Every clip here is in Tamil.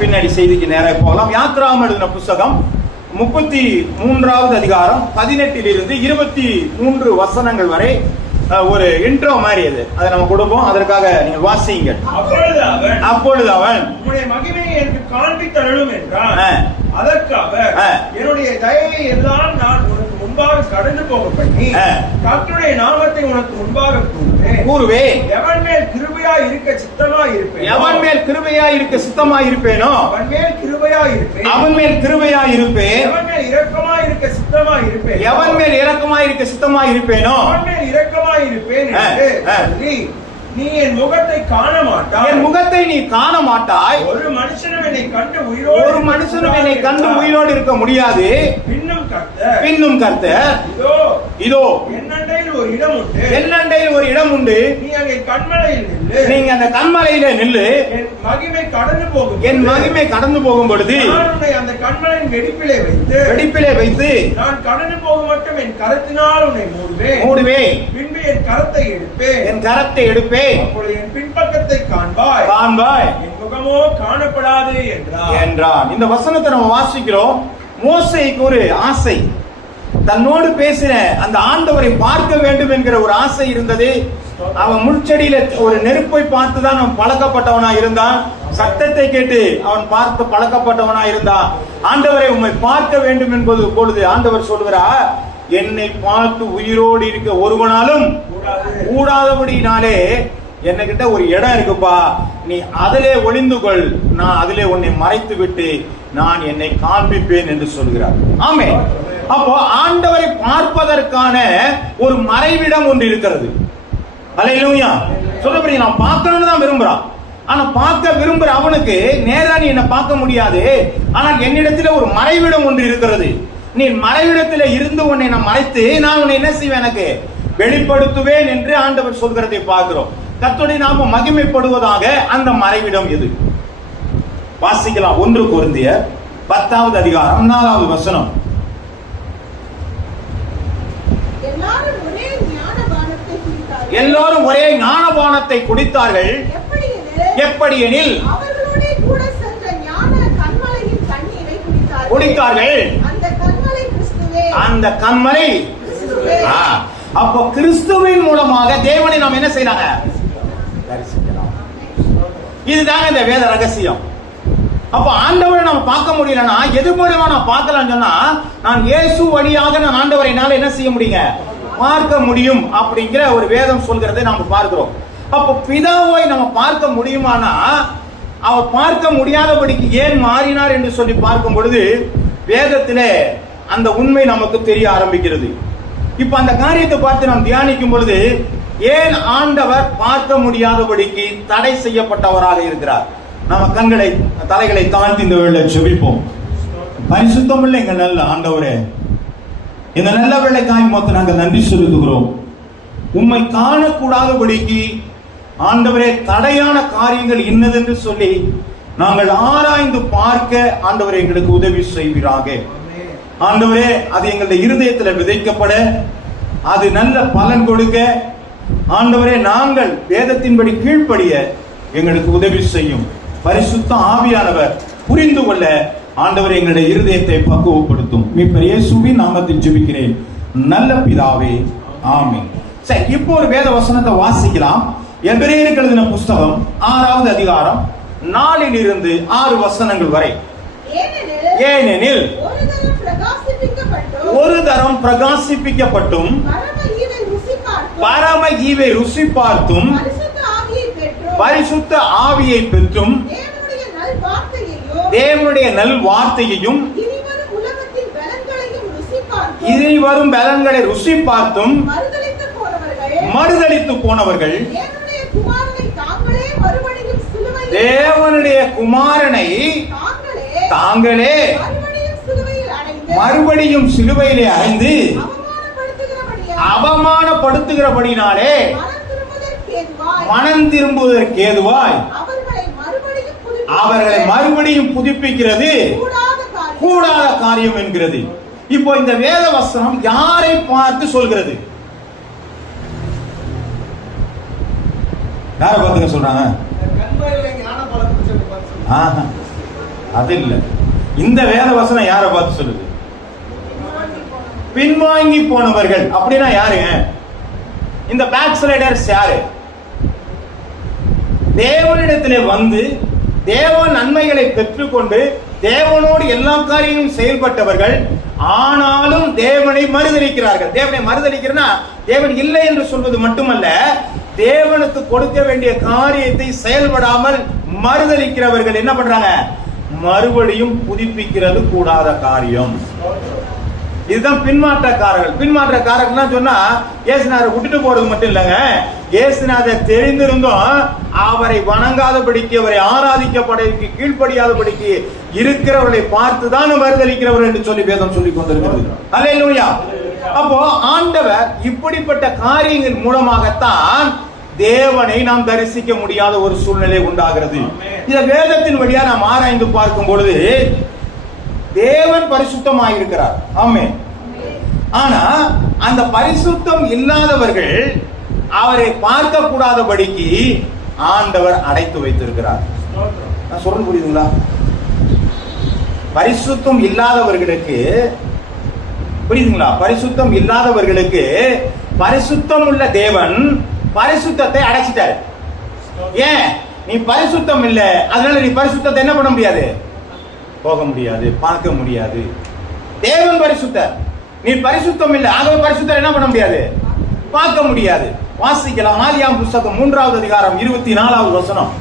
பின்னாடி செய்திக்கு நேராக போகலாம். யாத்ராகமம் எழுதின புஸ்தகம் 33வது அதிகாரம் 18 to 23 வசனங்கள் வரை ஒரு இன்ட்ரோ மாதிரி அதை நம்ம கொடுப்போம். அதற்காக நீங்கள் வாசிங்க. அப்பொழுது அவன் உம்முடைய மகிமையை எனக்கு காண்பித்தருளும் என்றான். அதற்காக என்னுடைய தயவை எல்லாம் நான் உனக்கு முன்பாக கடந்து போக பண்ணி கர்த்தருடைய நாமத்தை உனக்கு முன்பாக கூறுவேன். எவன் மேல் கிருபையாய் இருக்க சித்தமாய் இருப்பேன், எவன் மேல் கிருபையாய் இருக்க சித்தமாய் இருப்பேனோ அவன் மேல் கிருபையாய் இருப்பேன், அவன் மேல் கிருபையாய் இருப்பேன். எவன் மேல் இரக்கமாய் இருக்க சித்தமாய் இருப்பேன், எவன் மேல் இரக்கமாய் இருக்க சித்தமாய் இருப்பேனோ அவன் மேல் இரக்கமாய் இருப்பேன் என்று சொல்லி நீ என் முகத்தை காண மாட்டாய், என் முகத்தை நீ காண மாட்டாய். ஒரு மனுஷனும் என்னை கண்டு உயிரோடு இருக்க முடியாது. பின்னும் கர்த்தர் இதோ என்னண்டையில் ஒரு இடம் உண்டு, நீ அங்கே கன்மலையில் நில்லு, நீங்க அந்த கன்மலையில நில்லு, என் மகிமை கடந்து போகும் பொழுது அந்த கன்மலையின் வெடிப்பிலே வைத்து நான் கடந்து போக மட்டும் என் கரத்தினால் உன்னை மூடுவேன். பின்பு என் கரத்தை எடுப்பேன், அப்பொழுது என் பின்பக்கத்தை காண்பாய், என் முகமோ காணப்படாது என்றான். இந்த வசனத்தை நம்ம வாசிக்கிறோம். மோசேக்கு ஒரு ஆசை, தன்னோடு பேசின அந்த ஆண்டவரை பார்க்க வேண்டும் என்கிற ஒரு ஆசை இருந்தது. அவன் முள்செடியில ஒரு நெருப்பை பார்த்துதான் அவன் பழக்கப்பட்டவனா இருந்தான். சத்தத்தை கேட்டு அவன் பார்த்து பழக்கப்பட்டவனா இருந்தான். ஆண்டவரை உம்மை பார்க்க வேண்டும் என்பது பொழுது ஆண்டவர் சொல்கிறார், என்னை பார்த்து உயிரோடு இருக்க ஒருவனாலும் கூடாதபடினாலே என்னகிட்ட ஒரு இடம் இருக்குப்பா, நீ அதிலே ஒளிந்து கொள், நான் அதிலே உன்னை மறைத்து விட்டு நான் என்னை காண்பிப்பேன் என்று சொல்கிறார். ஆமே. அப்போ ஆண்டவரை பார்ப்பதற்கான ஒரு மறைவிடம் ஒன்று இருக்கிறது. அல்லேலூயா. சொல்லப்படி நான் பார்க்கணும்னு தான் விரும்புறான். ஆனா பார்க்க விரும்புற அவனுக்கு நேரா நீ என்ன பார்க்க முடியாது. ஆனால் என்னிடத்துல ஒரு மறைவிடம் ஒன்று இருக்கிறது. நீ மறைவிடத்துல இருந்து உன்னை நான் மறைத்து நான் உன்னை என்ன செய்வேன், எனக்கு வெளிப்படுத்துவேன் என்று ஆண்டவர் சொல்கிறதை பார்க்கிறோம். கர்த்தருடைய நாமம் மகிமைப்படுவதாக அந்த மறைவிடம் எது? வாசிக்கலாம். 1 கொரிந்தியர் 10வது அதிகாரம் 4வது வசனம். எல்லாரும் ஒரே ஞானபானத்தை குடித்தார்கள். எப்படி எனில் குடித்தார்கள் அந்த கன்மலை. அப்போ கிறிஸ்துவின் மூலமாக தேவனை நாம் என்ன செய்யறாங்க, தரிசிக்கலாம். இதுதாங்க இந்த வேத ரகசியம். அப்போ ஆண்டவரை நம்ம பார்க்க முடியலன்னா எது மூலமா நான் பார்க்கலாம்னு சொன்னா, நான் இயேசு வழியாக நான் ஆண்டவரை என்னால என்ன செய்ய முடியுங்க, பார்க்க முடியும் அப்படிங்கிற ஒரு வேதம் சொல்கிறதை நாம பார்க்கிறோம். அப்போ பிதாவை நம்ம பார்க்க முடியுமானா, அவர் பார்க்க முடியாதபடிக்கு ஏன் மாறினார் என்று சொல்லி பார்க்கும் பொழுது வேதத்திலே அந்த உண்மை நமக்கு தெரிய ஆரம்பிக்கிறது. இப்ப அந்த காரியத்தை பார்த்து நாம் தியானிக்கும் பொழுது ஏன் ஆண்டவர் பார்க்க முடியாதபடிக்கு தடை செய்யப்பட்டவராக இருக்கிறார்? நம்ம தலைகளை தாழ்த்தி இந்த வேளை ஜெபிப்போம். பரிசுத்தமுள்ள எங்க நல்ல ஆண்டவரே, இந்த நல்ல வேளைக்காய் மொத்த நாங்கள் நன்றி செலுத்துகிறோம். உம்மை காணக்கூடாதபடிக்கு ஆண்டவரே தடையான காரியங்கள் இன்னதென்று சொல்லி நாங்கள் ஆராய்ந்து பார்க்க ஆண்டவரே எங்களுக்கு உதவி செய்வீராக. ஆண்டவரே அது எங்களுடைய இருதயத்தில் விதைக்கப்பட, அது நல்ல பலன் கொடுக்க ஆண்டவரே நாங்கள் வேதத்தின்படி கீழ்ப்படிய எங்களுக்கு உதவி செய்யும். பரிசுத்த ஆவியானவர் புரிந்து கொள்ள ஆண்டவரே எங்களுடைய இருதயத்தை பக்குவப்படுத்தும். மீட்பர் இயேசுவின் நாமத்தில் ஜெபிக்கிறேன் நல்ல பிதாவே, ஆமென். சரி, இப்போ ஒரு வேத வசனத்தை வாசிக்கலாம். எபிரேயருக்கு எழுதின புஸ்தகம் 6வது அதிகாரம் 4 to 6 வசனங்கள் வரை. ஏனெனில் ஒரு தரம் பிரகாசிப்பிக்கப்பட்டும் பரம ஈவை ருசி பார்த்தும் பரிசுத்த ஆவியை பெற்றும் தேவனுடைய நல் வார்த்தையையும் இனி வரும் பலன்களை ருசி பார்த்தும் மறுதலித்து போனவர்கள் தேவனுடைய குமாரனை தாங்களே மறுபடியும் சிலுவையிலே அறைந்து அவமானப்படுத்துகிறபடினாலே மனம் திரும்புவதற்கு ஏதுவாய் அவர்களை மறுபடியும் புதுப்பிக்கிறது கூடாத காரியம் என்கிறது. இப்போ இந்த வேத வசனம் யாரை பார்த்து சொல்கிறது? யாரை பார்த்து சொல்றாங்க? அது இல்ல. இந்த வேத வசனம் யாரை பார்த்து சொல்லுது? பின்வாங்கி போனவர்கள். அப்படின்னா யாருங்க? இந்த பேக் ஸ்லைடர்ஸ் யாரு? தேவனிடத்திலே வந்து தேவ நன்மைகளை பெற்றுக்கொண்டு தேவனோடு எல்லா காரியங்களும் செயல்பட்டவர்கள், ஆனாலும் தேவனை மறுதலிக்கிறார்கள். தேவனை மறுதலிக்கிறனா தேவன் இல்லை என்று சொல்வது மட்டுமல்ல, தேவனுக்கு கொடுக்க வேண்டிய காரியத்தை செயல்படாமல் மறுதலிக்கிறவர்கள் என்ன பண்றாங்க? மறுபடியும் புதுப்பிக்கிறது கூடாத காரியம். இதுதான் பின்மாற்றக்காரர்கள். பின்மாற்றக்காரர்கள் சொன்னா இயேசுநாதரை விட்டுட்டு போறது மட்டும் இல்லங்க, இயேசுநாதர் தெரிந்திருந்தும் அவரை வணங்காதபடிக்கு, அவரை ஆராதிக்கப்படக்கு, கீழ்ப்படியாதபடிக்கு இருக்கிறவர்களை பார்த்துதான் மறுதலிக்கிறவர் என்று சொல்லி வேதம் சொல்லி கொண்டிருக்கிறது. அல்லேலூயா. அப்போ ஆண்டவர் இப்படிப்பட்ட காரியங்கள் மூலமாகத்தான் தேவனை நாம் தரிசிக்க முடியாத ஒரு சூழ்நிலை உண்டாகிறது. இந்த வேதத்தின் வழியா நாம் ஆராய்ந்து பார்க்கும் பொழுது தேவன் பரிசுத்தமாக இருக்கிறார். ஆமென். ஆனா அந்த பரிசுத்தம் இல்லாதவர்கள் அவரை பார்க்க கூடாதபடிக்கு ஆண்டவர் அடைத்து வைத்திருக்கிறார். நான் சொல்றது புரியுதுங்களா? பரிசுத்தம் இல்லாதவர்களுக்கு புரியுதுங்களா? பரிசுத்தம் இல்லாதவர்களுக்கு பரிசுத்தம் உள்ள தேவன் பரிசுத்தத்தை அடைச்சிட்டாரு. ஏன்? நீ பரிசுத்தம் இல்ல, அதனால நீ பரிசுத்தத்தை என்ன பண்ண முடியாது? போக முடியாது, பார்க்க முடியாது. தேவன் பரிசுத்தர், நீ பரிசுத்தம் இல்லை, ஆகவே பரிசுத்தர் என்ன பண்ண முடியாது? பார்க்க முடியாது. வாசிக்கலாம். ஆதியாகமம் புத்தகம் 3வது அதிகாரம் 24வது வசனம்.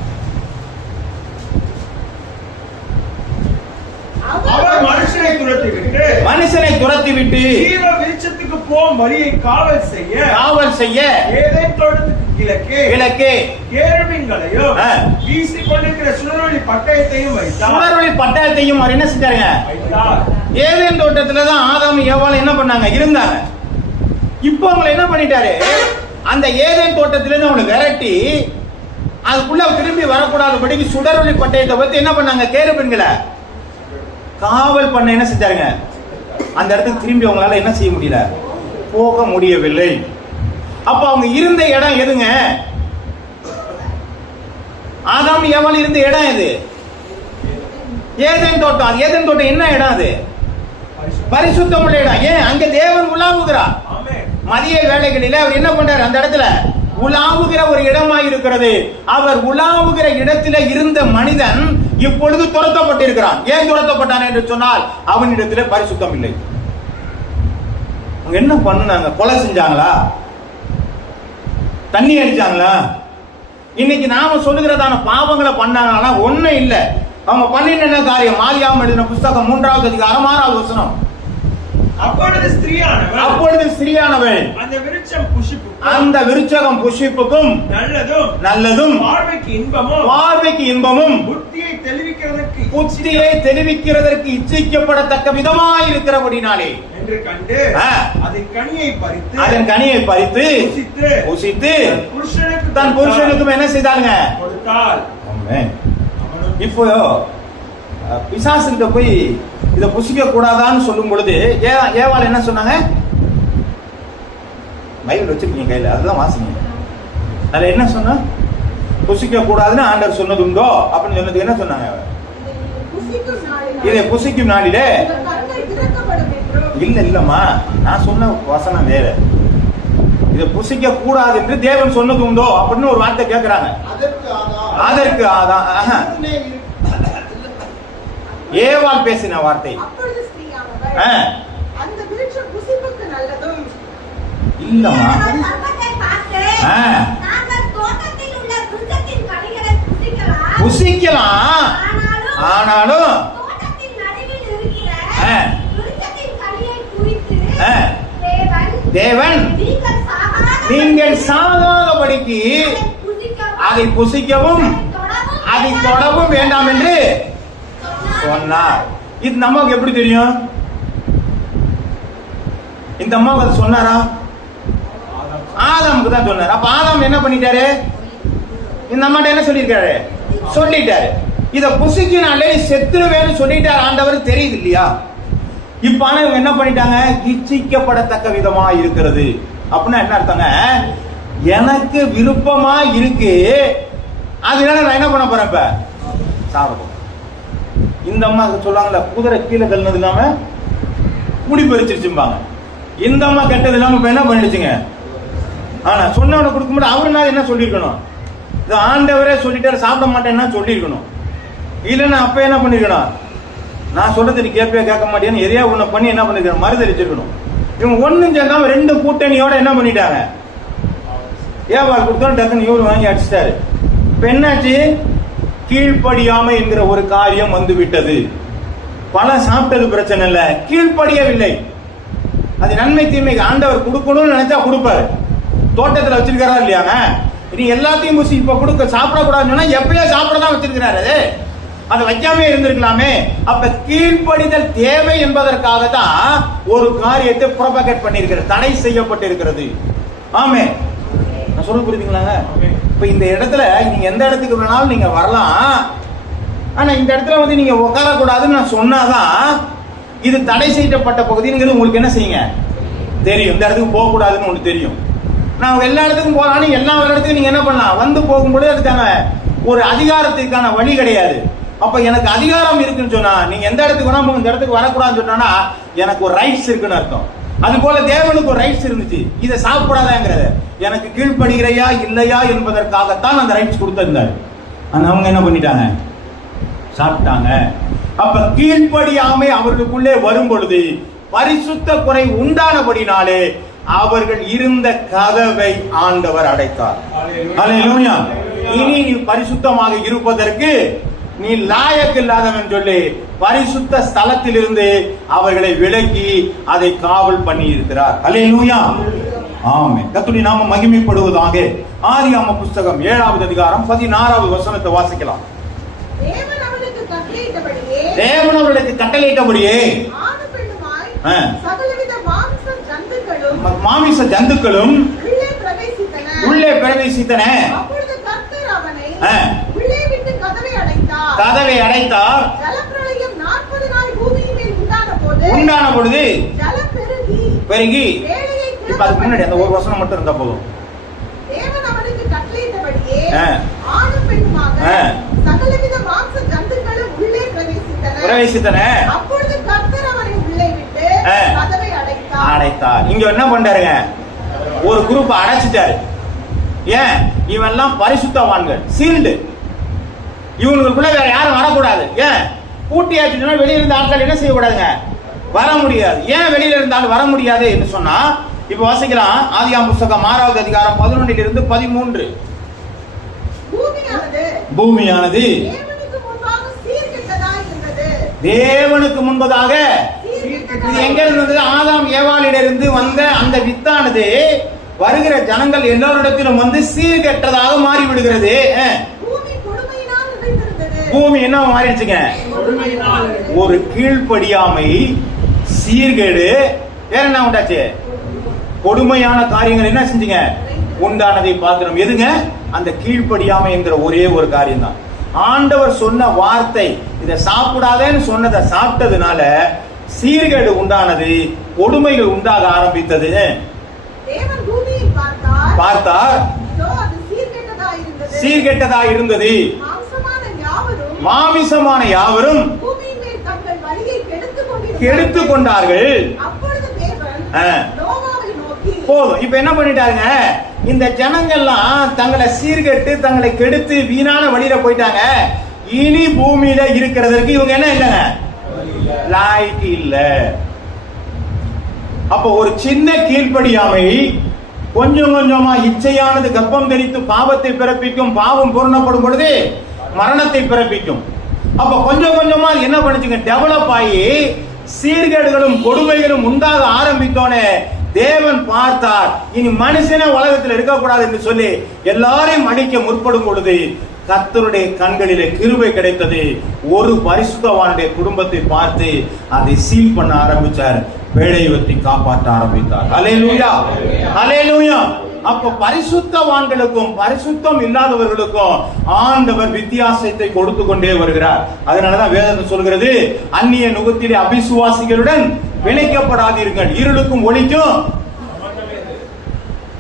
அவர் மனுஷனை துரத்திவிட்டு ஜீவ விருட்சத்துக்கு போகும் வழியை காவல் செய்ய ஏதேன் தோட்டத்துக்கு கிழக்கே கேருபீன்களையும் வீசிக் கொண்டிருக்கிற சுடரொளி பட்டயத்தையும் வைத்தார். சுடரொளி பட்டயத்தையும் அவர் என்ன செஞ்சாருங்க? ஏதேன் தோட்டத்துலதான் ஆதாம் ஏவாள் என்ன பண்ணாங்க? இருந்தாங்க. இப்போ அவங்களை என்ன பண்ணிட்டாரு? அந்த ஏதேன் தோட்டத்திலிருந்து அவங்களை விரட்டி அதுக்குள்ள திரும்பி வரக்கூடாதபடிக்கு சுடரொளி பட்டயத்தை பத்தி என்ன பண்ணாங்க? கேருபீன்களை காவல் பண்ண என்ன செஞ்சாருங்க? அந்த இடத்துக்கு திரும்பி அவங்களால என்ன செய்ய முடியல? போக முடியவில்லை. அப்ப அவங்க இருந்த இடம் எதுங்க? ஆதாம் ஏவாள் இருந்த இடம் எது? ஏதேன் தோட்டம். அது ஏதேன் தோட்டம் என்ன இடம்? அது பரிசுத்தம் உள்ள இடம். ஏன்? அங்க தேவன் உலாவுகிறார். மதிய வேளைகளில் அவர் என்ன பண்றாரு? அந்த இடத்துல உலாவுகிற ஒரு இடமாய் இருக்கிறது. அவர் உலாவுகிற இடத்துல இருந்த மனிதன் இப்பொழுது துரத்தப்பட்டிருக்கிறான். ஏன் துரத்தப்பட்டான் என்று சொன்னால் அவனிடத்துல பரிசுத்தம் இல்லை. அவங்க என்ன பண்ணாங்க? கொலை செஞ்சாங்களா? தண்ணி அடிச்சாங்களா? இன்னைக்கு நாம சொல்லுகிறதான பாவங்களை பண்ணாங்களா? ஒண்ணும் இல்ல. அவங்க பண்ணின காரியம் ஆதியாகமம் எழுதின புத்தகம் 3வது அதிகாரம் 6வது வசனம். அப்பொழுது ஸ்திரீயானவள் அந்த விருட்சகம் புஷ்பிப்புக்கும் நல்லதும் பார்வைக்கு இன்பமும் புத்தியை தெளிவிக்கிறதற்கு இச்சிக்கப்படத்தக்க விதமாய் இருக்கிறபடினாலே என்று கண்டு அதன் கனியை பறித்து புசித்து தன் புருஷனுக்கும் என்ன செய்தாங்க? இப்போ பிசாசுகிட்ட போய் இதை புசிக்க கூடாதான்னு சொல்லும் பொழுது ஏவாள் என்ன சொன்னாங்க? பைபிள் வச்சிருக்கீங்க கையில, அதுதான் வாசிங்க. அதுல என்ன சொன்னா? புசிக்க கூடாதுன்னு ஆண்டவர் சொன்னது உண்டோ அப்படின்னு சொன்னது என்ன சொன்னாங்க? இதை புசிக்கும் நாளிலே இல்லம்மா, நான் சொன்ன வசனம் வேற. இதை புசிக்க கூடாது என்று தேவன் சொன்னது உண்டோ அப்படின்னு ஒரு வார்த்தை கேட்கிறாங்க. அதற்கு ஏவாள் பேசின வார்த்தை இல்லம்மா. புசிக்கலாம், ஆனாலும் தேவன் நீங்கள் சாகாதபடிக்கு அதை புசிக்கவும் அதை தொடவும் வேண்டாம் என்று சொன்னார். இது நமக்கு எப்படி தெரியும்? இந்த அம்மாவுக்கு அது சொன்னாரா? ஆதாமுக்கு தான் சொன்னார். அப்ப ஆதாம் என்ன பண்ணிட்டாரு? இந்த அம்மாட்ட என்ன சொல்லியிருக்காரு? சொல்லிட்டாரு. இத புசிக்கினாலே செத்துருவேன்னு சொல்லிட்டாரு ஆண்டவர். தெரியுது இல்லையா? இப்ப ஆனா இவங்க என்ன பண்ணிட்டாங்க? இச்சிக்கப்படத்தக்க விதமா இருக்கிறது அப்படின்னா என்ன அர்த்தங்க? எனக்கு விருப்பமா இருக்கு, அதனால நான் என்ன பண்ண போறேன்? இப்ப சாப்பிடும். இந்த அம்மா சொல்லுவாங்கல்ல, குதிரை கீழே தள்ளினது இல்லாம குடி பறிச்சிருச்சும்பாங்க. இந்த அம்மா கெட்டது இல்லாம இப்ப என்ன பண்ணிடுச்சுங்க. ஆனா சொன்னவனை கொடுக்கும்போது அவருனால என்ன சொல்லியிருக்கணும், இது ஆண்டவரே சொல்லிட்டாரு சாப்பிட மாட்டேன்னா சொல்லியிருக்கணும். இல்லைன்னா அப்ப என்ன பண்ணிருக்கணும், நான் சொல்றது நீ கேட்பே கேட்க மாட்டேன்னு எதையா ஒண்ணு பண்ணி என்ன பண்ணிருக்கணும், மறுதளிச்சிருக்கணும். இவங்க ஒண்ணும் சேர்ந்தாம ரெண்டு கூட்டணியோட என்ன பண்ணிட்டாங்க, ஏவாள் கொடுத்தோம் டக்குன்னு இவரு வாங்கி அடிச்சிட்டாரு. இப்ப என்னாச்சு, கீழ்ப்படியாமை என்கிற ஒரு காரியம் வந்து விட்டது. பழம் சாப்பிட்டது பிரச்சனை இல்ல, கீழ்ப்படியவில்லை. அது நன்மை தீமைக்கு ஆண்டவர் கொடுக்கணும்னு நினைச்சா கொடுப்பாரு. தோட்டத்துல வச்சிருக்காரா இல்லையாங்க, இனி எல்லாத்தையும் முசி இப்ப கொடுக்க சாப்பிடக்கூடாதுன்னு சொன்னா எப்பயோ சாப்பிடதான் வச்சிருக்கிறாரு, அதை வைக்காம இருந்திருக்கலாமே. அப்ப கீழ்ப்படிதல் தேவை என்பதற்காக தான் ஒரு காரியத்தை ப்ரோபகேட் பண்ணிருக்கிறது, தடை செய்யப்பட்டிருக்கிறது. ஆமே, நான் சொல்ல புரியுதுங்களாங்க. இப்ப இந்த இடத்துல நீங்க எந்த இடத்துக்கு வேணாலும் நீங்க வரலாம், ஆனா இந்த இடத்துல வந்து நீங்க உட்காரக்கூடாதுன்னு நான் சொன்னாதான் இது தடை செய்யப்பட்ட பகுதிங்கிறது உங்களுக்கு என்ன செய்யுங்க தெரியும். இந்த இடத்துக்கு போக கூடாதுன்னு ஒண்ணு தெரியும். நான் எல்லா இடத்துக்கும் போகலான்னு எல்லா இடத்துக்கும் நீங்க என்ன பண்ணலாம், வந்து போகும்போது அதுக்கான ஒரு அதிகாரத்துக்கான வழி கிடையாது. அப்ப எனக்கு அதிகாரம் இருக்குன்னு சொன்னா நீங்க எந்த இடத்துக்கு வேணா இந்த இடத்துக்கு வரக்கூடாதுன்னு சொன்னா எனக்கு ஒரு ரைட்ஸ் இருக்குன்னு அர்த்தம். அது போல தேவனுக்கு ஒரு ரைட்ஸ் இருந்துச்சு, இதை சாப்பிடாதாங்கிறத எனக்கு கீழ்ப்படுகிறையா இல்லையா என்பதற்காகத்தான் அந்த ரைட்ஸ் கொடுத்திருந்தாரு. ஆனா அவங்க என்ன பண்ணிட்டாங்க, சாப்பிட்டாங்க. அப்ப கீழ்ப்படியாமை அவர்களுக்குள்ளே வரும் பொழுது பரிசுத்த குறை உண்டானபடினாலே அவர்கள் இருந்த கதவை ஆண்டவர் அடைத்தார். அல்லேலூயா. இனி நீ பரிசுத்தமாக இருப்பதற்கு நீ லாயக்கு இல்லாதவன் சொல்லி பரிசுத்த ஸ்தலத்தில் இருந்து அவர்களை விலக்கி அதை காவல் பண்ணி இருக்கிறார். அல்லேலூயா. ஆமென். கர்த்தருடைய நாமம் மகிமைப்படுவதாக. ஆதியாகம புஸ்தகம் 7வது அதிகாரம் 16வது வசனத்தை வாசிக்கலாம். தேவன் அவனுக்கு கட்டளையிட்டபடியே சகலவித மாமிச ஜந்துக்களும் உள்ளே பிரவேசித்தன. அப்பொழுது கர்த்தர் அவனை உள்ளே விட்டு கதவை அடைத்தார். ஜலப்பிரளயம் 40 நாள் பூமியின் மேல் உண்டான பொழுது ஜலம் பெருகி இப்ப அதுக்கு முன்னாடி அந்த ஒரு வசனம் மட்டும் இருந்தா போதும். தேவன் அவனுக்கு கட்டளையிட்டபடியே ஆணும் பெண்ணுமாக சகலவித மாம்ச ஜந்துக்களும் உள்ளே பிரவேசித்தன. அப்பொழுது கர்த்தர் அவனை உள்ளே விட்டு கதவை அடைத்தார். இங்க என்ன பண்றாருங்க, ஒரு குரூப் அடைச்சிட்டாரு. ஏன், இவெல்லாம் பரிசுத்தவான்கள், சீல்டு, இவங்களுக்குள்ள வேற யாரும் வரக்கூடாது. ஏன், பூட்டியாச்சுன்னா வெளியில இருந்த ஆட்கள் என்ன செய்யக்கூடாதுங்க, வர முடியாது. ஏன் வெளியில இருந்தாலும் வர முடியாது என்று சொன்னா, இப்ப வாசிக்கலாம். ஆதியாகம புஸ்தகம் 6வது அதிகாரம் 11 இருந்து 13. பூமியானது தேவனுக்கு முன்பதாக, இது எங்க இருந்தது, ஆதாம் ஏவாளிடமிருந்து வந்த அந்த வித்தானது வருகிற ஜனங்கள் எல்லோரிடத்திலும் வந்து சீர்கெட்டதாக மாறி விடுகிறது. பூமி என்ன மாறிடுச்சுங்க, ஒரு கீழ்ப்படியாமை, சீர்கேடு, வேற என்ன உண்டாச்சு, கொடுமையான காரியங்கள் என்ன செஞ்சீங்க உண்டானதை பார்க்கிறோம். எதுங்க, அந்த கீழ்ப்படியாமை என்கிற ஒரே ஒரு காரியம் தான். ஆண்டவர் சொன்ன வார்த்தை, இதை சாப்பிடாதேன்னு சொன்னதை சாப்பிட்டதுனால சீர்கேடு உண்டானது, கொடுமைகள் உண்டாக ஆரம்பித்தது. பார்த்தார், சீர்கெட்டதா இருந்தது. மாமிசமான யாவரும் கெடுத்து கொண்டார்கள். போதும். இப்ப என்ன பண்ணிட்டாங்க, இந்த ஜனங்கள்லாம் தங்களை சீர்கெட்டு தங்களை கெடுத்து வீணான வழியில போயிட்டாங்க. இனி பூமியில இருக்கிறதற்கு இவங்க என்ன இல்லைங்க, லாய்க்கு இல்ல. அப்ப ஒரு சின்ன கீழ்ப்படியாமை கொஞ்சம் கொஞ்சமா இச்சையானது கர்ப்பம் தரித்து பாவத்தை பிறப்பிக்கும். பாவம் பூரணப்படும் பொழுது மரணத்தை பிறப்பிக்கும். அப்ப கொஞ்சம் கொஞ்சமா என்ன பண்ணுச்சுங்க, டெவலப் ஆகி சீர்கேடுகளும் கொடுமைகளும் உண்டாக ஆரம்பித்தோனே தேவன் பார்த்தார், இனி மனுஷனே உலகத்தில் இருக்கக்கூடாது என்று சொல்லி எல்லாரையும் அடிக்க முற்படும் பொழுது கர்த்தருடைய கண்களிலே கிருபை கிடைத்தது. ஒரு பரிசுத்தவானுடைய குடும்பத்தை பார்த்து அதை சீல் பண்ண ஆரம்பிச்சார், வேலையை வெற்றி காப்பாற்ற ஆரம்பித்தார். அல்லேலூயா, அல்லேலூயா. அப்ப பரிசுத்தவான்களுக்கும் பரிசுத்தம் இல்லாதவர்களுக்கும் ஆண்டவர் வித்தியாசத்தை கொடுத்து கொண்டே வருகிறார். அதனாலதான் வேதம் சொல்கிறது, அந்நிய நுகத்திலே அபிசுவாசிகளுடன் விளைக்கப்படாதீர்கள், இருளுக்கும் ஒளிக்கும்.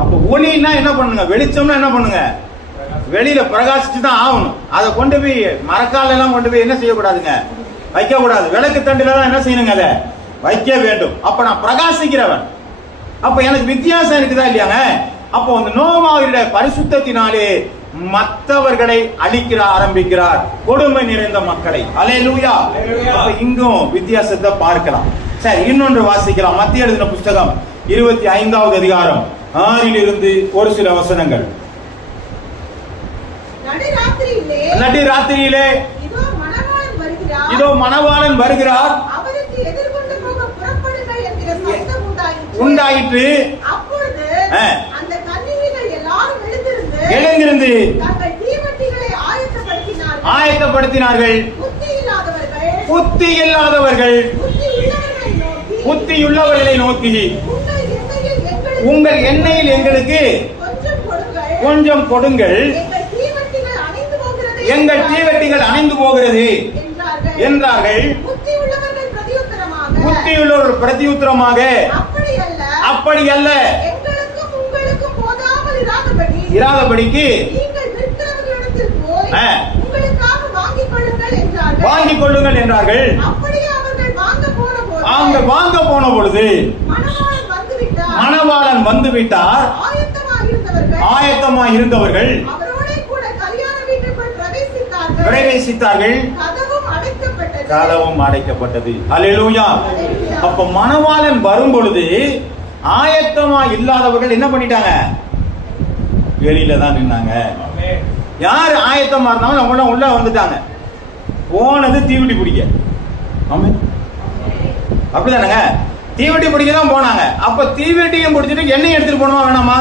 அப்ப ஒளின்னா என்ன பண்ணுங்க, வெளிச்சம்னா என்ன பண்ணுங்க, வெளியில பிரகாசிச்சு தான் ஆகணும். அதை கொண்டு போய் மரக்கால எல்லாம் கொண்டு போய் என்ன செய்யக்கூடாதுங்க, வைக்க கூடாது. விளக்கு தண்டுல தான் என்ன செய்யணுங்க, அதை வைக்க வேண்டும். அப்ப நான் பிரகாசிக்கிறவன். அப்ப எனக்கு வித்தியாசம் இருக்குதா இல்லையாங்க? அப்போ அந்த நோவாவுடைய பரிசுத்தத்தினாலே மற்றவர்களை அழிக்கிற ஆரம்பிக்கிறார், கொடுமை நிறைந்த மக்களை. அல்லேலூயா. அப்ப இங்கும் வித்தியாசத்தை பார்க்கலாம். சரி, இன்னொன்று வாசிக்கலாம். மத்திய எழுதின புஸ்தகம் 25வது அதிகாரம் 6 ஒரு சில வசனங்கள். நடுராத்திரியிலே இதோ மணவாளன் வருகிறார், அவருக்கு எதிர்கொண்டு போக புறப்படுங்கள் என்கிற சத்தம் உண்டாயிற்று. அப்பொழுது அந்த கன்னிகைகள் எல்லாரும் எழுந்திருந்து தங்கள் தீவட்டிகளை ஆயத்தப்படுத்தினார்கள். புத்தி இல்லாதவர்கள் புத்தியுள்ளவர்களை நோக்கி, உங்கள் எண்ணெயில் எங்களுக்கு கொஞ்சம் கொடுங்கள், எங்கள் தீவட்டிகள் அணைந்து போகிறது என்றார்கள். புத்தியுள்ளவர் பிரதியுத்தரமாக, அப்படி அல்ல, இராதபடிக்கு வாங்கிக் கொள்ளுங்கள் என்றார்கள். அவங்க வாங்க போன பொழுது மணவாளன் வந்து விட்டார். ஆயத்தமாய் இருந்தவர்கள் பிரவேசித்தார்கள். கதவும் அடைக்கப்பட்டது. அல்லேலூயா. அப்ப மணவாளன் வரும் பொழுது ஆயத்தமாய் இல்லாதவர்கள் என்ன பண்ணிட்டாங்க? வெளியில தான் நின்னாங்க. யார் ஆயத்தமா இருந்தாலும் அவங்க உள்ள வந்துட்டாங்க. போனது தீவட்டி பிடிக்க. அப்படிதானங்க? தீவட்டி பிடிக்க தான் போனாங்க. அப்ப தீவட்டியும் பிடிச்சிட்டு எண்ணெய் எடுத்துட்டு போனோமா வேணாமா?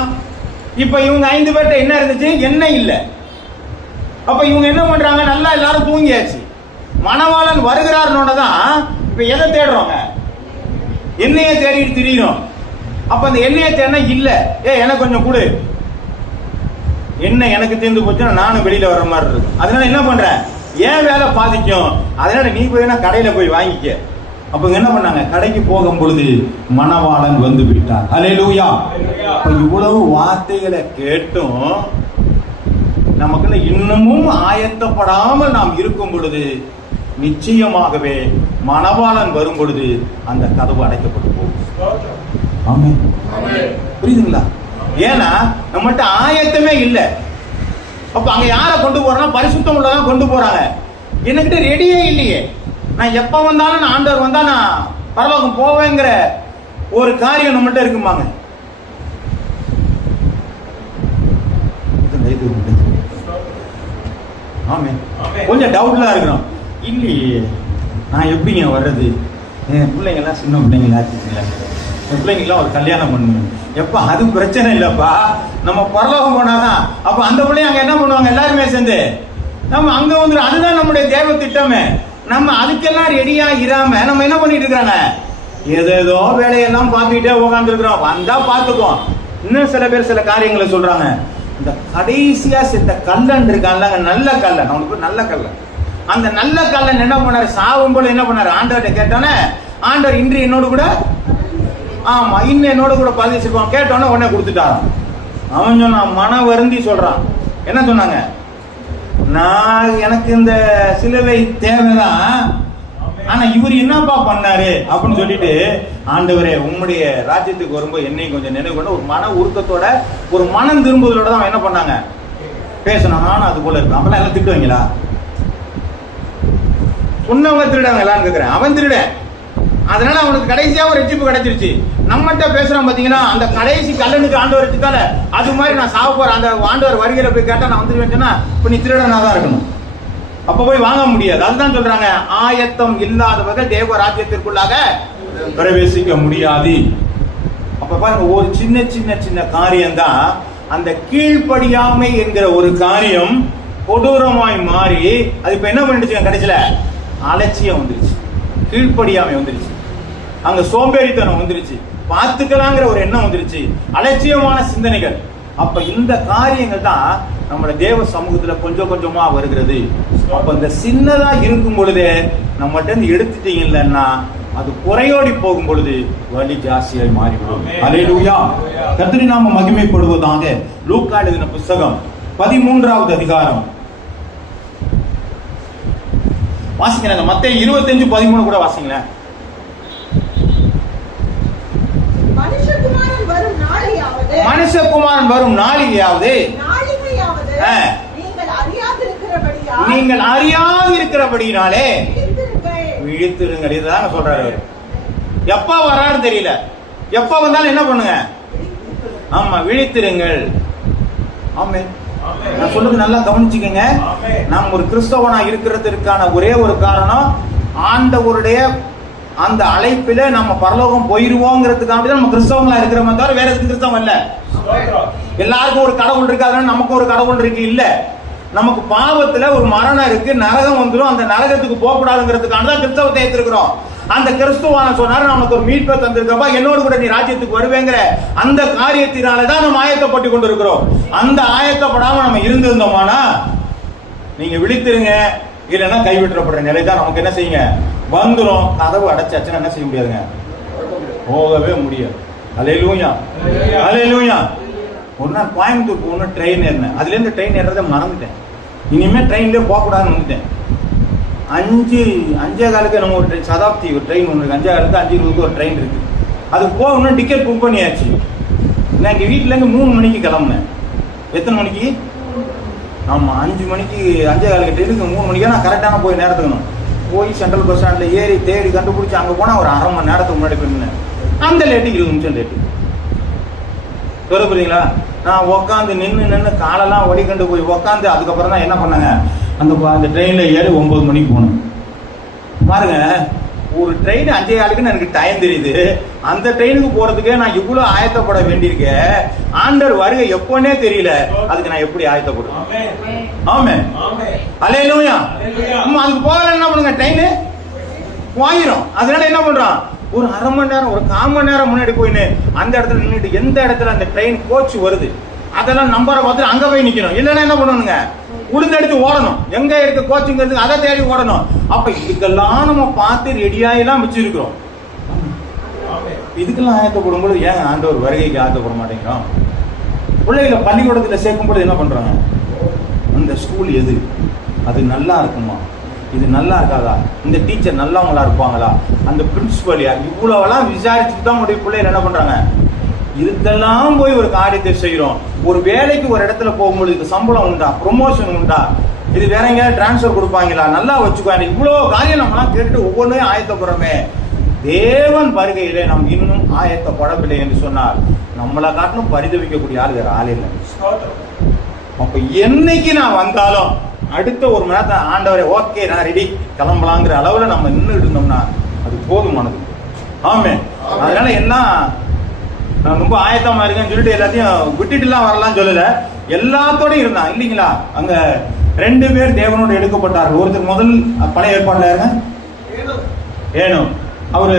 இப்ப இவங்க 5 பேர்ட்ட என்ன இருந்துச்சு? எண்ணெய் இல்ல. அப்ப இவங்க என்ன பண்றாங்க? நல்லா எல்லாரும் தூங்கியாச்சு. மணவாளன் வருகிறார்னோட தான் இப்ப எதை தேடுறோங்க? எண்ணெயை தேடிட்டு திரியும். அப்ப அந்த எண்ணெயை தேடினா இல்ல. எனக்கு கொஞ்சம் கொடு. என்ன எனக்கு தீர்ந்து போச்சுன்னா நானும் வெளியில வர்ற மாதிரி இருக்கு. அதனால என்ன பண்றேன்? ஏன் வேலை பாதிக்கும். அதனால நீ போய் கடையில போய் வாங்கிக்க. அப்ப என்ன பண்ணாங்க? கடைக்கு போகும் பொழுது மணவாளன் வந்து விட்டார். அல்லேலூயா. அப்ப இவ்வளவு வார்த்தைகளை கேட்டும் நமக்குள்ள இன்னமும் ஆயத்தப்படாமல் நாம் இருக்கும் பொழுது நிச்சயமாகவே மணவாளன் வரும் பொழுது அந்த கதவு அடைக்கப்பட்டு போகும். ஆமென். புரியுதுங்களா? ஏன்னா நம்மகிட்ட ஆயத்தமே இல்லை. அப்ப அங்க யார கொண்டு போறோம்னா பரிசுத்தம் உள்ளதான் கொண்டு போறாங்க. என்கிட்ட ரெடியே இல்லையே. நான் எப்ப வந்தாலும் நான் ஆண்டவர் வந்தா நான் பரலோகம் போவேங்கிற ஒரு காரியம் நம்மகிட்ட இருக்குமாங்க. கொஞ்சம் டவுட்லாம் இருக்கிறோம். இல்லையே, நான் எப்படிங்க வர்றது? என் பிள்ளைங்க எல்லாம் சின்ன பிள்ளைங்களா, என் பிள்ளைங்கெல்லாம் ஒரு கல்யாணம் பண்ணணும். எப்ப அது பிரச்சனை இல்லப்பா, நம்ம பரலோகம் போனாதான். அப்ப அந்த பிள்ளைங்க அங்க என்ன பண்ணுவாங்க? எல்லாருமே சேர்ந்து நம்ம அங்க வந்து, அதுதான் நம்முடைய தேவ திட்டமே. நம்ம அதுக்கெல்லாம் ரெடியா இராம நம்ம என்ன பண்ணிட்டு இருக்கிறாங்க? ஏதேதோ வேலையெல்லாம் பார்த்துக்கிட்டே உட்கார்ந்து இருக்கிறோம். வந்தா பார்த்துக்கோம். இன்னும் சில பேர் சில காரியங்களை சொல்றாங்க. இந்த கடைசியா செத்த கல்லன் இருக்கான்ல, நல்ல கல்லன், அவனுக்கு நல்ல கல்லன். அந்த நல்ல கல்லன் என்ன பண்ணாரு? சாவும் போல என்ன பண்ணாரு? ஆண்டவர்கிட்ட கேட்டானே, ஆண்டவர் இன்று என்னோடு கூட, ஆமா இன்னும் என்னோட கூட பதிச்சிருப்பான். கேட்டோன்னே உடனே கொடுத்துட்டாராம். அவன் சொன்னான், மன வருந்தி சொல்றான். என்ன சொன்னாங்க? நான் எனக்கு இந்த சிலுவை தேவைதான், ஆனா இவர் என்னப்பா பண்ணாரு அப்படின்னு சொல்லிட்டு, ஆண்டவரே உம்முடைய ராஜ்யத்துக்கு வரும்போது என்னையும் கொஞ்சம் நினைவு கொண்டு ஒரு மன உருக்கத்தோட, ஒரு மனம் திரும்புவதோட தான் என்ன பண்ணாங்க? பேசணும். நானும் அது போல இருப்பேன். அப்பெல்லாம் எல்லாம் திட்டுவாங்களா? உன்னவங்க திருடாங்களான்னு கேட்கிறேன். அவன் திருடன். அதனால அவனுக்கு கடைசியா ஒரு ரட்சிப்பு கிடைச்சிருச்சு. நம்மகிட்ட பேசுறான் பாத்தீங்கன்னா, அந்த கடைசி கல்லனுக்கு ஆண்டவர் வச்சுட்டால அது மாதிரி நான் சாவ போறேன். அந்த ஆண்டவர் வருகிற போய் கேட்டா நான் வந்துருவேன். இப்ப நீ திருடனா தான் இருக்கணும். அப்ப போய் வாங்க முடியாது. அதுதான் சொல்றாங்க, ஆயத்தம் இல்லாதவர்கள் தேவ ராஜ்யத்திற்குள்ளாக பிரவேசிக்க முடியாது. அப்ப பாருங்க, ஒரு சின்ன சின்ன சின்ன காரியம் தான் அந்த கீழ்ப்படியாமை என்கிற ஒரு காரியம் கொடூரமாய் மாறி, அது இப்ப என்ன பண்ணிடுச்சு? கடைசியில அலட்சியம் வந்துருச்சு, கீழ்ப்படியாமை வந்துருச்சு, அங்க சோம்பேறித்தனம் வந்துருச்சு, பார்த்துக்கலாங்கிற ஒரு எண்ணம் வந்துருச்சு, அலட்சியமான சிந்தனைகள். அப்ப இந்த காரியங்கள் தான் நம்மளோட தேவ சமூகத்துல கொஞ்சம் கொஞ்சமா வருகிறது. அப்ப இந்த சின்னதா இருக்கும் பொழுதே நம்மகிட்ட இருந்து எடுத்துட்டீங்கன்னா அது குறையோடி போகும் பொழுது வலி ஜாஸ்தியாய் மாறிவிடும். அல்லேலூயா. கர்த்தரின் நாமம் மகிமைப்படுவதாக. லூக்கா எழுதின புத்தகம் 13வது அதிகாரம் வாசிக்கிறேன். மத்தேயு 25:13 கூட வாசிங்களேன். மனுஷகுமாரன் வரும் நாளையாவது நீங்கள் அறியாதிருக்கிறபடியினாலே விழித்திருங்கள். இதுதான் சொல்றாரு. எப்ப வரான்னு தெரியல, எப்ப வந்தாலும் என்ன பண்ணுங்க? ஆமா, விழித்திருங்கள். ஆமே. நான் சொல்றது நல்லா கவனிச்சுக்கங்க. நாம் ஒரு கிறிஸ்தவனா இருக்கிறதுக்கான ஒரே ஒரு காரணம், ஆண்டவருடைய அந்த அழைப்பில நம்ம பரலோகம் போயிருவோங்கிறதுக்காக நம்ம கிறிஸ்தவங்களா இருக்கிறோமே தவிர வேற எதுக்கு கிறிஸ்தவம் இல்ல. எல்லாருக்கும் ஒரு கடவுள் இருக்காதுன்னா நமக்கு ஒரு கடவுள் இருக்கு இல்ல. நமக்கு பாவத்துல ஒரு மரணம் இருக்கு, நரகம் வந்துடும், அந்த நரகத்துக்கு போக கூடாதுங்கிறதுக்கான தான் கிறிஸ்தவத்தை ஏற்றிருக்கிறோம். அந்த கிறிஸ்துவான சொன்னாரு, நமக்கு ஒரு மீட்பை தந்திருக்கப்பா, என்னோடு கூட நீ ராஜ்யத்துக்கு வருவேங்கிற அந்த காரியத்தினாலதான் நம்ம ஆயத்தப்பட்டு கொண்டிருக்கிறோம். அந்த ஆயத்தப்படாம நம்ம இருந்திருந்தோமானா நீங்க விழித்திருங்க, இல்லைன்னா கைவிட்டப்படுற நிலை தான் நமக்கு என்ன செய்யுங்க வந்துடும். கதவு அடைச்சாச்சுன்னா என்ன செய்ய முடியாதுங்க, போகவே முடியாது. அல்லேலூயா, அல்லேலூயா. ஒரு நாள் கோயம்புத்தூர் போகணும், ட்ரெயின் ஏறினேன். அதுல இருந்து ட்ரெயின் ஏறதை மறந்துட்டேன். இனிமே ட்ரெயின்லேயே போகக்கூடாதுன்னு வந்துட்டேன். 5:15 நம்ம ஒரு ட்ரெயின், சதாப்தி ஒரு ட்ரெயின் ஒன்று இருக்கு. 5:15 5:20 ஒரு ட்ரெயின் இருக்கு. அதுக்கு போகணும்னு டிக்கெட் புக் பண்ணியாச்சு. நான் எங்கள் வீட்டிலேருந்து 3 மணிக்கு கிளம்புனேன். எத்தனை மணிக்கு? ஆமாம், 5 மணிக்கு 5:15 ட்ரெயினுக்கு 3 மணிக்கா நான் கரெக்டான போய் நேரத்துக்கணும். போய் சென்ட்ரல் பஸ் ஸ்டாண்டில் ஏறி தேடி கண்டுபிடிச்சி அங்கே போனால் ஒரு 1/2 மணி நேரத்துக்கு முன்னாடி போயிருந்தேன். அந்த லேட்டு 20 நிமிஷம் லேட்டு. புரியுதுங்களா? நான் உக்காந்து நின்று காலெல்லாம் வடிகண்டு போய் உக்காந்து அதுக்கப்புறம் தான் என்ன பண்ணாங்க, அந்த ட்ரெயினில் ஏறி 9 மணிக்கு போகணும். பாருங்க, ஒரு ட்ரெயின் 5:15 எனக்கு டைம் தெரியுது. அந்த ட்ரெயினுக்கு போறதுக்கே நான் இவ்வளவு ஆயத்தப்பட வேண்டியிருக்கேன். ஆண்டவர் வருகை எப்போன்னே தெரியல, அதுக்கு நான் எப்படி ஆயத்தப்படுவேன்? ஆமே, அல்லேலூயா. அதுக்கு போகல என்ன பண்ணுங்க, ட்ரெயின் போயிடும். அதனால என்ன பண்றான், ஒரு 1/2 மணி நேரம் ஒரு 1/4 மணி நேரம் முன்னாடி போயின்னு அந்த இடத்துல நின்றுட்டு, எந்த இடத்துல அந்த ட்ரெயின் கோச் வருது அதெல்லாம் நம்பரை பார்த்துட்டு அங்க போய் நிக்கணும். இல்லைன்னா என்ன பண்ணணுங்க, உளுந்தடிச்சு ஓடணும். எங்க இருக்க கோச்சிங்கிறது அதை தேடி ஓடணும். அப்ப இதுக்கெல்லாம் நம்ம பார்த்து ரெடியாயெல்லாம் வச்சிருக்கிறோம். இதுக்கெல்லாம் ஆயத்தப்படும் பொழுது ஏன் ஆண்டவர் வருகைக்கு ஆயத்தப்பட மாட்டேங்கிறோம்? பிள்ளைகளை பள்ளிக்கூடத்தில் சேர்க்கும் பொழுது என்ன பண்றாங்க, அந்த ஸ்கூல் எது, அது நல்லா இருக்குமா, இது நல்லா இருக்காதா, இந்த டீச்சர் நல்லவங்களா இருப்பாங்களா, அந்த பிரின்சிபல் யார், இவ்வளவெல்லாம் விசாரிச்சுட்டு தான் உடைய பிள்ளைகள் என்ன பண்றாங்க. இதுக்கெல்லாம் போய் ஒரு காரியத்தை செய்யறோம். ஒரு வேலைக்கு ஒரு இடத்துல போகும்போது இதுக்கு சம்பளம் உண்டா, ப்ரொமோஷன் உண்டா, இது வேற எங்கேயாவது டிரான்ஸ்பர் கொடுப்பாங்களா, நல்லா வச்சுக்குவாங்க, இவ்வளவு காரியம் நம்மளாம் கேட்டு ஒவ்வொன்றையும் ஆயத்தப்படுறோமே. தேவன் வருகையிலே நாம் இன்னும் ஆயத்தப்படவில்லை என்று சொன்னால் நம்மளை காட்டிலும் பரிதவிக்கக்கூடிய ஆள் வேற ஆள் இல்லை. அப்ப என்னைக்கு நான் வந்தாலும் அடுத்த 1 மணி நேரத்தை ஆண்டவரை ஓகே நான் ரெடி கிளம்பலாங்கிற அளவுல நம்ம நின்றுட்டு இருந்தோம்னா அது போதுமானது. ஆமே. அதனால எல்லாம் நான் ரொம்ப ஆயத்தமா இருக்கேன்னு சொல்லிட்டு எல்லாத்தையும் விட்டுட்டு எல்லாம் வரலாம் சொல்லல, எல்லாத்தோடயும் இருந்தான் இல்லைங்களா. அங்க 2 பேர் தேவனோடு எடுக்கப்பட்டார்கள். ஒருத்தர் முதல் பழைய ஏற்பாடுல இருங்க ஏனும், அவரு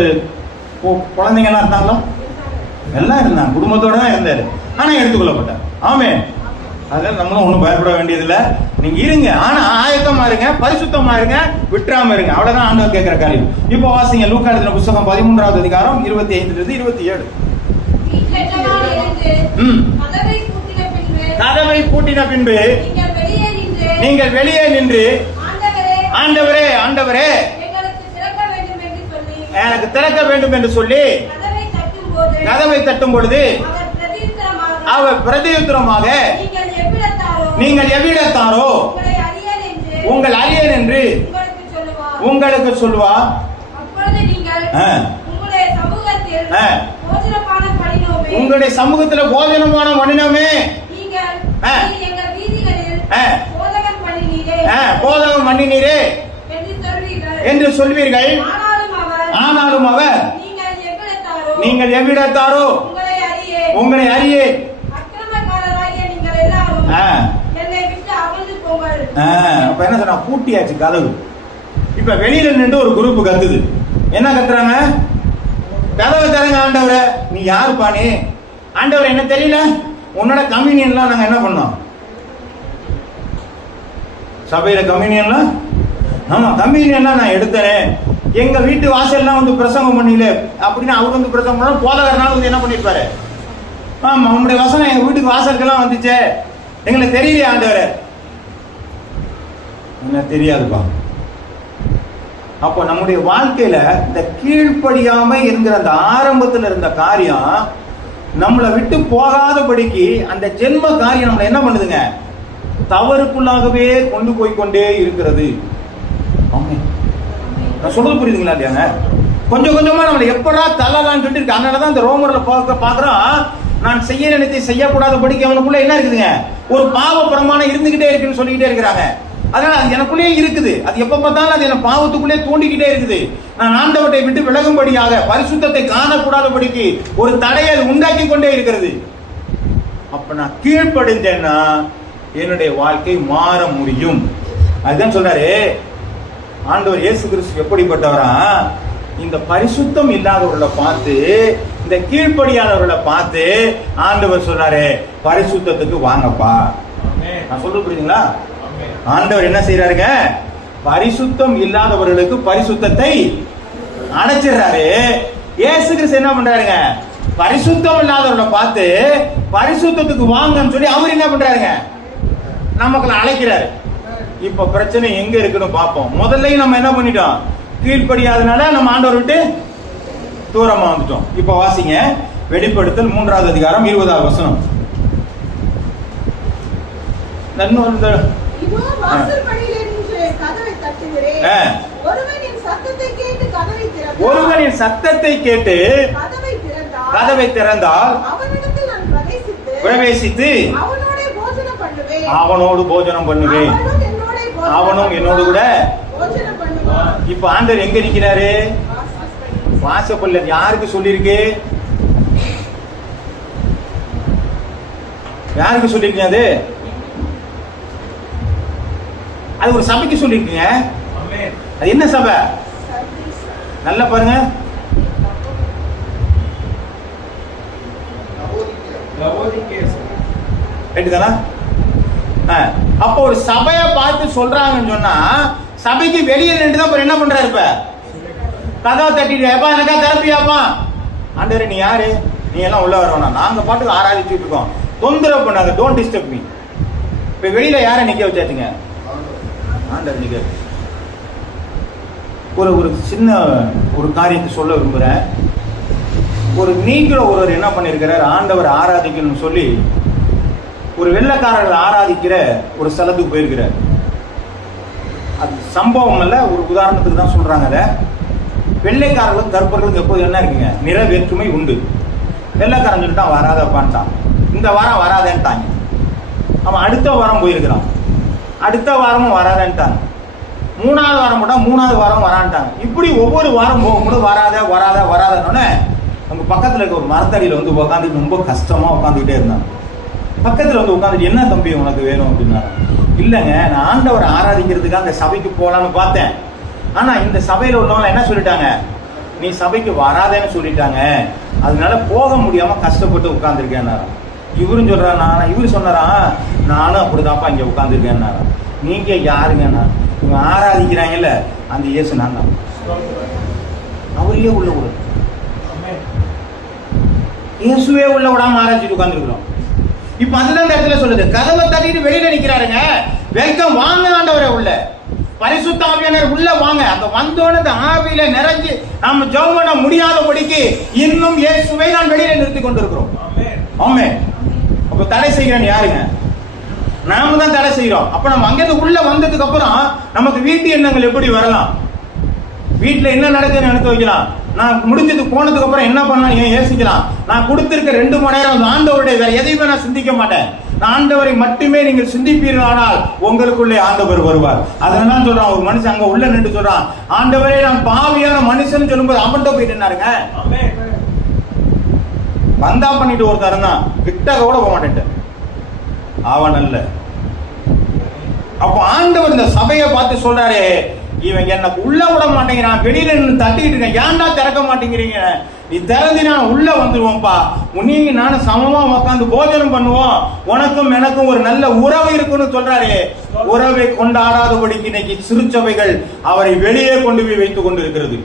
குழந்தைங்க எல்லாம் இருந்தாங்களா, எல்லாம் இருந்தாங்க, குடும்பத்தோட தான் இருந்தாரு, ஆனா எடுத்துக்கொள்ளப்பட்டார். ஆமே. அதனால நம்மளும் ஒன்றும் பயப்பட வேண்டியதில்லை. நீங்க இருங்க, ஆனா ஆயத்தமா இருங்க, பரிசுத்தமா இருங்க, விட்டுறாம இருங்க. அவ்வளவுதான் ஆண்டவர் கேட்கிற காரியம். இப்போ வாசிங்க லூக்கா எழுதின புத்தகம் 13வது அதிகாரம் 25-27. கதவை பூட்டின பின்பு நீங்கள் வெளியே நின்று ஆண்டவரே ஆண்டவரே எனக்கு திறக்க வேண்டும் என்று சொல்லி கதவை தட்டும் பொழுது அவர் பிரதியுத்தரமாக நீங்கள் எவ்விடத்தாரோ உங்கள் அரியன் என்று உங்களுக்கு சொல்லுவார். உங்களுடைய சமூகத்துல போஜனமான மனிதமே போதகம் பண்ணினீரே என்று சொல்வீர்கள். ஆனாலும் அவர் நீங்கள் எவ்விடத்தாரோ உங்களை அறியே. அப்ப என்ன சொன்னா, பூட்டியாச்சு கதவு. இப்ப வெளியில நின்று ஒரு குரூப் கத்துது. என்ன கத்துறாங்க, கதவை தரங்க ஆண்டவரை. நீ யாருப்பா நீ? ஆண்டவர் என்ன தெரியல, உன்னோட கம்யூனியன்லாம் நாங்க என்ன பண்ணோம், சபையில கம்யூனியன்லாம், ஆமா கம்யூனியன்லாம் நான் எடுத்தேன், எங்க வீட்டு வாசல்லாம் வந்து பிரசங்கம் பண்ணீங்களே அப்படின்னு அவர் வந்து பிரசங்கம் பண்ண போதகர்னால வந்து என்ன பண்ணிருப்பாரு, ஆமா உங்களுடைய வசனம் எங்க வீட்டுக்கு வாசலுக்கெல்லாம் வந்துச்சே, எங்களுக்கு தெரியலையே ஆண்டவரே. என்ன தெரியாதுப்பா, அப்போ நம்முடைய வாழ்க்கையில இந்த கீழ்ப்படியாம என்கிற அந்த ஆரம்பத்தில் இருந்த காரியம் நம்மளை விட்டு போகாதபடிக்கு அந்த ஜென்ம காரியம் நம்மளை என்ன பண்ணுதுங்க, தவறுக்குள்ளாகவே கொண்டு போய் கொண்டே இருக்கிறது. நான் சொல்றது புரியுதுங்களா இல்லையாங்க? கொஞ்சம் கொஞ்சமா நம்மளை எப்படா தள்ளலாம்னு சொல்லிட்டு இருக்கு. அதனாலதான் இந்த ரோமர்ல பாக்குறோம், நான் செய்ய நினைத்து செய்யக்கூடாதபடிக்கு அவனுக்குள்ள என்ன இருக்குதுங்க, ஒரு பாவ பிரமாணம் இருந்துகிட்டே இருக்குன்னு சொல்லிக்கிட்டே இருக்கிறாங்க. அதனால அது எனக்குள்ளே இருக்குது. அது எப்ப பார்த்தாலும் அது என்ன பாவத்துக்குள்ளே தூண்டிக்கிட்டே இருக்குது. நான் ஆண்டவரை விட்டு விலகும்படியாக, பரிசுத்தத்தை காணக்கூடாதபடிக்கு ஒரு தடையை அது உண்டாக்கி கொண்டே இருக்கிறது. அப்ப நான் கீழ்ப்படிஞ்சேன்னா என்னுடைய வாழ்க்கை மாற முடியும். அதுதான் சொல்றாரு ஆண்டவர் இயேசு கிறிஸ்து எப்படிப்பட்டவரா, இந்த பரிசுத்தம் இல்லாதவர்களை பார்த்து, இந்த கீழ்ப்படியாதவர்களை பார்த்து ஆண்டவர் சொல்றாரு, பரிசுத்தத்துக்கு வாங்கப்பா. நான் சொல்றது புரியுதுங்களா? ஆண்டவர் என்ன செய்யறாருங்க, பரிசுத்தம் இல்லாதவர்களுக்கு பரிசுத்தத்தை அடைச்சிடுறாரு. இயேசு கிறிஸ்து என்ன பண்றாருங்க, பரிசுத்தம் இல்லாதவர்களை பார்த்து பரிசுத்தத்துக்கு வாங்கன்னு சொல்லி அவர் என்ன பண்றாருங்க, நமக்கு அழைக்கிறாரு. இப்ப பிரச்சனை எங்க இருக்குன்னு பார்ப்போம். முதல்ல நம்ம என்ன பண்ணிட்டோம், கீழ்ப்படியாதனால நம்ம ஆண்டவர் விட்டு தூரமா வந்துட்டோம். இப்ப வாசிங்க, வெளிப்படுத்தல் 3வது அதிகாரம் 20வது வசனம். இதோ வாசற்படியிலே நின்று கதவை தட்டுகிறேன். ஒருவனின் சத்தத்தை கேட்டு கதவை திறந்தால் அவனிடத்தில் நான் பிரவேசித்து அவனோடு போஜனம் பண்ணுவேன், அவனும் என்னோடு கூட போஜனம் பண்ணுவான். இப்ப ஆண்டவர் எங்க நிக்கிறாரு, வாசப்பல்ல. யாருக்கு சொல்லிருக்கு, யாருக்கு சொல்லிருக்கீங்க? அது ஒரு சபைக்கு சொல்லிருக்கீங்க. அது என்ன சபை? நல்லா பாருங்க, அப்ப ஒரு சபையை பார்த்து சொல்றாங்கன்னு சொன்னா, சபைக்கு வெளியே நின்றுதான் என்ன பண்றாரு, இப்ப கதவை தட்டிட்டு, எப்பா எனக்கா திறப்பியாப்பா. ஆண்டவரே நீ யாரு, நீ எல்லாம் உள்ள வரணும், நாங்க பாட்டுக்கு ஆராதிச்சுட்டு இருக்கோம், தொந்தரவு பண்ணாங்க, டோன்ட் டிஸ்டர்ப் மீ. இப்ப வெளியில யாரை நிக்க வச்சாச்சுங்க, ஆண்டவர் நிக்க. ஒரு சின்ன ஒரு காரியத்தை சொல்ல விரும்புறேன். ஒரு நீங்கிற ஒருவர் என்ன பண்ணிருக்கிறார், ஆண்டவர் ஆராதிக்கணும்னு சொல்லி ஒரு வெள்ளைக்காரர்கள் ஆராதிக்கிற ஒரு ஸ்தலத்துக்கு போயிருக்கிறார். அது சம்பவம் அல்ல, ஒரு உதாரணத்துக்கு தான் சொல்றாங்க. அதை வெள்ளைக்காரர்களும் கருப்பர்களுக்கு எப்போது என்ன இருக்குங்க, நிற வேற்றுமை உண்டு. வெள்ளைக்காரன் சொல்லிட்டான் வராதப்பான்ட்டான், இந்த வாரம் வராதேன்ட்டாங்க. அவன் அடுத்த வாரம் போயிருக்கிறான், அடுத்த வாரமும் வராதேன்ட்டாங்க. 3வது வாரம் போட்டா 3வது வாரம் வரான்ட்டாங்க. இப்படி ஒவ்வொரு வாரம் போகும்போது வராதன்னு அங்க பக்கத்துல இருக்க ஒரு மரத்தடியில வந்து உட்காந்துட்டு ரொம்ப கஷ்டமா உட்காந்துக்கிட்டே இருந்தாங்க. பக்கத்துல வந்து உட்காந்துட்டு, என்ன தம்பி உனக்கு வேணும் அப்படின்னா, இல்லைங்க நான் ஆண்டவரை ஆராதிக்கிறதுக்காக அந்த சபைக்கு போலான்னு பார்த்தேன், ஆனா இந்த சபையில உள்ளவங்க என்ன சொல்லிட்டாங்க, நீ சபைக்கு வராதேன்னு சொல்லிட்டாங்க, அதனால போக முடியாம கஷ்டப்பட்டு உட்கார்ந்துருக்கேன். இவரும் சொல்றான், இவரு சொன்னாரா, நானும் அப்படிதான்ப்பா இங்க உட்கார்ந்துருக்கேன். நீங்க யாருங்கன்னா, இவங்க ஆராதிக்கிறாங்கல்ல அந்த இயேசு நான் தான், அவரையே உள்ள விட, இயேசுவே உள்ள விடாம ஆராய்ச்சிட்டு உட்கார்ந்துருக்கிறோம். இப்ப அதுதான் இந்த இடத்துல சொல்லுது, கதவை தட்டிட்டு வெளியில நிக்கிறாருங்க, வெல்கம் வாங்க ஆண்டவரே உள்ள, பரிசுத்த ஆவியானவர் உள்ள வாங்க. அந்த வந்தோன்னு அந்த ஆவியில நிறைஞ்சு நாம ஜெபம் பண்ண முடியாதபடிக்கு இன்னும் இயேசுவை நான் வெளியில நிறுத்தி கொண்டிருக்கிறோம். ஆமென். அப்ப தடை செய்கிறேன் யாருங்க, நாம தான் தடை செய்யறோம். அப்ப நம்ம அங்கிருந்து உள்ள வந்ததுக்கு அப்புறம் நமக்கு வீட்டு எண்ணங்கள் எப்படி வரலாம், வீட்டுல என்ன நடக்குதுன்னு நினைத்து வைக்கலாம். நான் முடிஞ்சது போனதுக்கு அப்புறம் என்ன பண்ணலாம் யோசிக்கலாம். நான் கொடுத்திருக்க 2 மணி நேரம் ஆண்டவருடைய வேற எதையுமே நான் சிந்திக்க மாட்டேன். நான் ஆண்டவரை மட்டுமே நீங்கள் சிந்திப்பீர்கள், ஆனால் உங்களுக்குள்ளே ஆண்டவர் வருவார். அதனால சொல்றான், ஒரு மனுஷன் அங்க உள்ள நின்று சொல்றான், ஆண்டவரே நான் பாவியான மனுஷன் சொல்லும்போது அவன்கிட்ட போய் நின்னாருங்க. வந்தா பண்ணிட்டு ஒருத்தர் தான், கிட்ட கூட போக மாட்டேன் அவன் அல்ல. அப்போ ஆண்டவர் இந்த சபையை பார்த்து சொல்றாரு, இவன் எனக்கு உள்ள விட மாட்டேங்கிறான், வெளியில நின்று தட்டிட்டு இருக்கேன், ஏன்டா திறக்க மாட்டேங்கிறீங்க, நீ திறந்து நான் உள்ள வந்துருவோம்ப்பா, நீங்க நானும் சமமா உட்காந்து போஜனம் பண்ணுவோம், உனக்கும் எனக்கும் ஒரு நல்ல உறவு இருக்குன்னு சொல்றாரு. உறவை கொண்டாடாதபடிக்கு இன்னைக்கு திருச்சபைகள் அவரை வெளியே கொண்டு போய் வைத்துக் கொண்டு இருக்கிறது.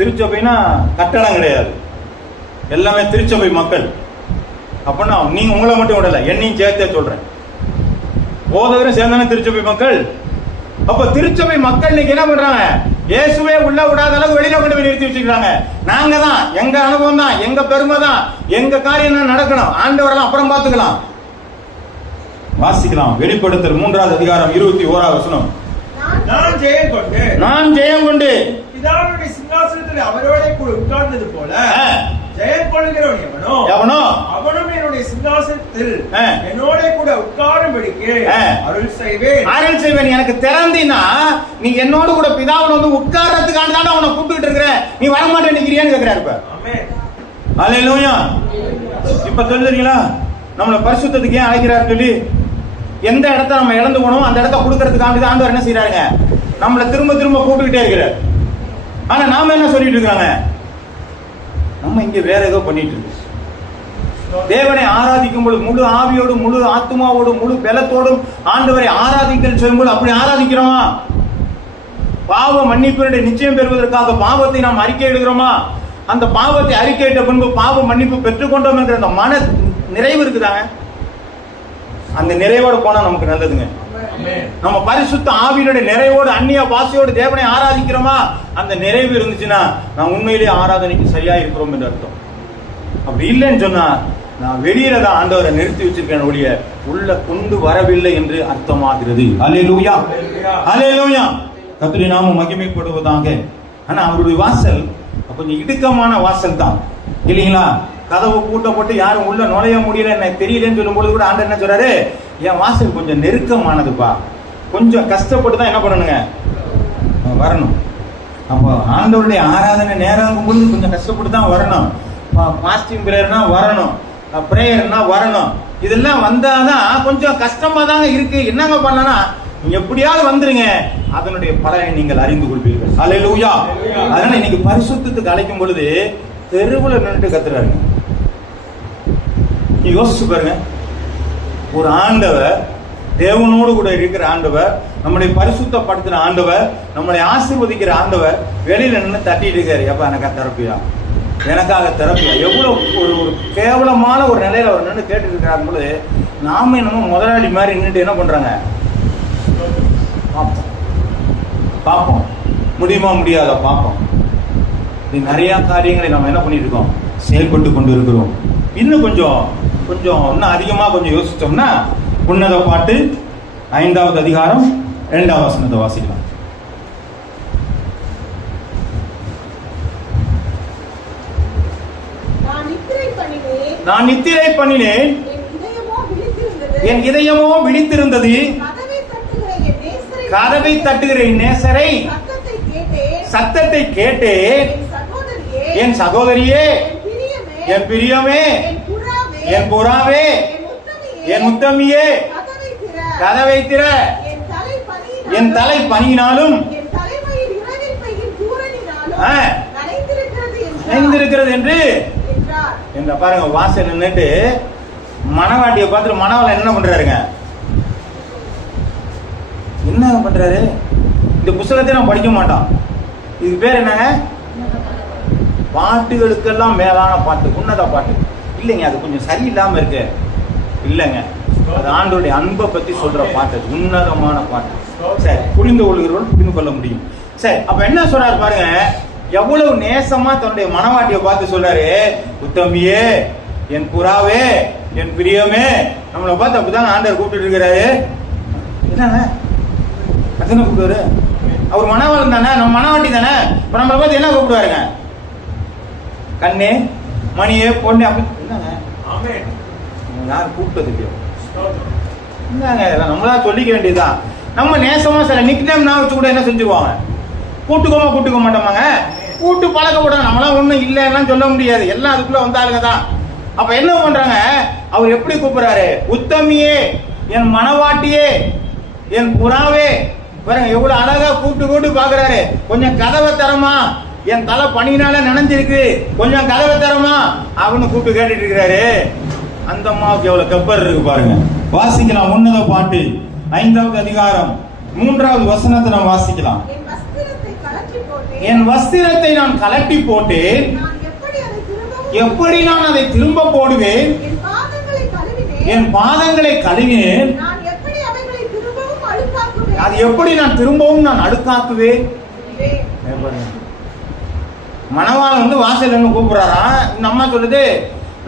திருச்சபைனா கட்டடம் கிடையாது, எல்லாமே திருச்சபை மக்கள். அப்படின்னா நீங்க உங்களை மட்டும் விடல, என்னையும் சேர்த்தே சொல்றேன், போதவரும் சேர்ந்தானே திருச்சபை மக்கள். அப்ப திருச்சபை மக்கள் இன்னைக்கு என்ன பண்றாங்க, இயேசுவே உள்ள விடாத அளவுக்கு வெளியில கொண்டு போய் நிறுத்தி வச்சிருக்காங்க. நாங்க தான், எங்க அனுபவம் தான், எங்க பெருமை தான், எங்க காரியம் தான் நடக்கணும், ஆண்டவரெல்லாம் அப்புறம் பார்த்துக்கலாம். வாசிக்கலாம். வெளிப்படுத்தல் 3வது அதிகாரம் 21வது வசனம். நான் ஜெயம் கொண்டு பிதாவுடைய சிங்காசனத்தில் அவரோட கூட உட்கார்ந்தது போல ஜெயம் கொள்கிறவன் எவனோ அவனும் என்னுடைய சிங்காசனத்தில் என்னோட கூட உட்காரும்படிக்கு அருள் செய்வேன். எனக்கு திறந்தினா நீ என்னோட கூட பிதாவோட வந்து உட்கார்றதுக்காக தான் அவனை கூப்பிட்டு இருக்கிற, நீ வர மாட்டேன்னு நிக்கிறியான்னு கேக்குறாரு. இப்ப ஆமென் ஹல்லேலூயா. இப்ப தெரியுங்களா நம்மள பரிசுத்தத்துக்கு ஏன் அழைக்கிறாரு சொல்லி? எந்த இடத்த நம்ம இழந்து போனோம் அந்த இடத்த கொடுக்கறதுக்காக தான் ஆண்டவர் என்ன செய்யறாருங்க, நம்மள திரும்ப திரும்ப கூப்பிட்டுக்கிட்டே இருக்கிறார். ஆனா நாம என்ன சொல்லிட்டு இருக்காங்க, நம்ம இங்க வேற ஏதோ பண்ணிட்டு இருக்கோம். தேவனை ஆராதிக்கும் பொழுது முழு ஆவியோடு முழு ஆத்மாவோடு முழு பலத்தோடும் ஆண்டவரை ஆராதிக்கன்னு சொல்லும்போது அப்படி ஆராதிக்கிறோமா? பாவ மன்னிப்பினுடைய நிச்சயம் பெறுவதற்காக பாவத்தை நாம் அறிக்கை எடுக்கிறோமா? அந்த பாவத்தை அறிக்கையிட்ட பின்பு பாவ மன்னிப்பு பெற்றுக்கொண்டோம் என்ற அந்த மன நிறைவு இருக்குதாங்க. அந்த நிறைவோடு போனா நமக்கு நல்லதுங்க. நம்ம பரிசுத்த ஆவியினுடைய நிறைவோடு அந்நிய பாசையோடு தேவனை ஆராதிக்கிறோமா? அந்த நிறைவு இருந்துச்சுன்னா நான் உண்மையிலேயே ஆராதனைக்கு சரியா இருக்கிறோம் என்று அர்த்தம். அப்படி இல்லைன்னு சொன்னா நான் வெளியில தான் ஆண்டவரை நிறுத்தி வச்சிருக்கேன் ஒழிய உள்ள கொண்டு வரவில்லை என்று அர்த்தமாகிறது. அல்லேலூயா அல்லேலூயா. கர்த்தருடைய நாமம் மகிமைப்படுவதாக. ஆனா அவருடைய வாசல் கொஞ்சம் இடுக்கமான வாசல் தான் இல்லைங்களா? கதவு பூட்டப்பட்டு யாரும் உள்ள நுழைய முடியல, எனக்கு தெரியலன்னு சொல்லும் பொழுது கூட ஆண்டவர் என்ன சொல்றாரு, என் வாசல் கொஞ்சம் நெருக்கமானதுப்பா, கொஞ்சம் கஷ்டப்பட்டு தான் என்ன பண்ணணுங்க வரணும். அப்போ ஆண்டவருடைய ஆராதனை நேரம் பொழுது கொஞ்சம் கஷ்டப்பட்டு தான் வரணும். பாஸ்டிங் பிரேயர்னா வரணும், பிரேயர்னா வரணும். இதெல்லாம் வந்தாதான் கொஞ்சம் கஷ்டமா தாங்க இருக்கு. என்னங்க பண்ணனா நீங்க எப்படியாவது வந்துருங்க, அதனுடைய பலனை நீங்கள் அறிந்து கொள்வீர்கள். அல்லேலூயா. அதனால இன்னைக்கு பரிசுத்தத்துக்கு அழைக்கும் பொழுது தெருவுல நின்றுட்டு கத்துறாருங்க. யோசிச்சு பாருங்க, ஒரு ஆண்டவர், தேவனோடு கூட இருக்கிற ஆண்டவர், நம்மளை பரிசுத்தப்படுத்துற ஆண்டவர், நம்மளை ஆசீர்வதிக்கிற ஆண்டவர் வெளியில நின்று தட்டிட்டு இருக்காரு, எப்ப எனக்கா தெரப்பியா, எனக்காக தெரப்பியா. எவ்வளவு ஒரு ஒரு கேவலமான ஒரு நிலையில அவர் நின்று கேட்டு இருக்கிறாங்க பொழுது நாம என்னமோ முதலாளி மாதிரி நின்றுட்டு என்ன பண்றாங்க, பார்ப்போம் முடியுமா முடியாதா பார்ப்போம். இது நிறைய காரியங்களை நம்ம என்ன பண்ணிட்டு இருக்கோம், செயல்பட்டு கொண்டு இருக்கிறோம். இன்னும் கொஞ்சம் இன்னும் அதிகமா கொஞ்சம் யோசிச்சோம்னா உன்னத பாட்டு 5வது அதிகாரம் 2வது வசனத்தை வாசிக்கலாம். நான் நித்திரை பண்ணினேன், என் இதயமோ விழித்திருந்தது, கதவை தட்டுகிற என் நேசரை சத்தத்தை கேட்டேன். என் சகோதரியே, என் பிரியமே, என் புறாவே, என் முத்தமியே, கதவை திற, என் தலை பனியினாலும் நனைந்திருக்கிறது என்று இந்த பாருங்க. வாசல் நின்றுட்டு மணவாட்டியை பார்த்துட்டு மணவாளன் என்ன பண்றாருங்க, என்ன பண்றாரு? இந்த புத்தகத்தை நான் படிக்க மாட்டான். இதுக்கு பேர் என்னங்க, பாட்டுகளுக்கெல்லாம் மேலான பாட்டு, உன்னத பாட்டு இல்லைங்க. அது கொஞ்சம் சரியில்லாம இருக்கு இல்லைங்க. அது ஆண்டவருடைய அன்பை பத்தி சொல்ற பாட்டு, உன்னதமான பாட்டு. சரி, புரிந்து கொள்கிறவர்கள் புரிந்து கொள்ள முடியும். சரி, அப்ப என்ன சொல்றாரு பாருங்க, எவ்வளவு நேசமா தன்னுடைய மனவாட்டியை பார்த்து சொல்றாரு, உத்தமியே, என் புறாவே, என் பிரியமே. நம்மளை பார்த்து அப்படிதான் ஆண்டவர் கூப்பிட்டு இருக்கிறாரு. என்னங்க அத்தனை கூப்பிடுவாரு? அவர் மனவாளன் தானே, நம்ம மனவாட்டி தானே. இப்ப நம்மளை பார்த்து என்ன கூப்பிடுவாருங்க, கண்ணே, மணியே, பொண்ணு, அப்படி என்னங்க யார் கூப்பிட்டது என்னங்க, நம்மளா சொல்லிக்க வேண்டியதுதான். நம்ம நேசமா சில நிக் நேம் நான் வச்சு கூட என்ன செஞ்சுக்குவாங்க, கூட்டுக்க மாட்டோமாங்க, கூட்டு பழக்கப்படும். நம்மளாம் ஒண்ணும் இல்லைன்னா சொல்ல முடியாது, எல்லாம் அதுக்குள்ள வந்தாளுங்க தான். அப்ப என்ன பண்றாங்க, அவர் எப்படி கூப்பிடுறாரு, உத்தமியே, என் மனவாட்டியே, என் புறாவே. பாருங்க எவ்வளவு அழகா கூப்பிட்டு பாக்குறாரு. கொஞ்சம் கதவை தரமா, என் தலை பனினால நனைஞ்சிருக்கு, கொஞ்சம் கதவை தரமா அவனு கூப்பிட்டு கேட்டுட்டு இருக்கிறாரு. அந்த அம்மாவுக்கு எவ்வளவு கப்பர் இருக்கு பாருங்க. வாசிக்கலாம். உன்னத பாட்டு 5வது அதிகாரம் 3வது வசனத்தை நாம் வாசிக்கலாம். என் வஸ்திரத்தை நான் கலட்டி போட்டேன், எப்படி நான் அதை திரும்ப போடுவேன், என் பாதங்களை கழுவினேன், அது எப்படி நான் திரும்பவும் நான் அழுக்காக்குவேன். மணவாளன் வந்து வாசல் என்ன கூப்பிடுறாராம். இந்த அம்மா சொல்லுது,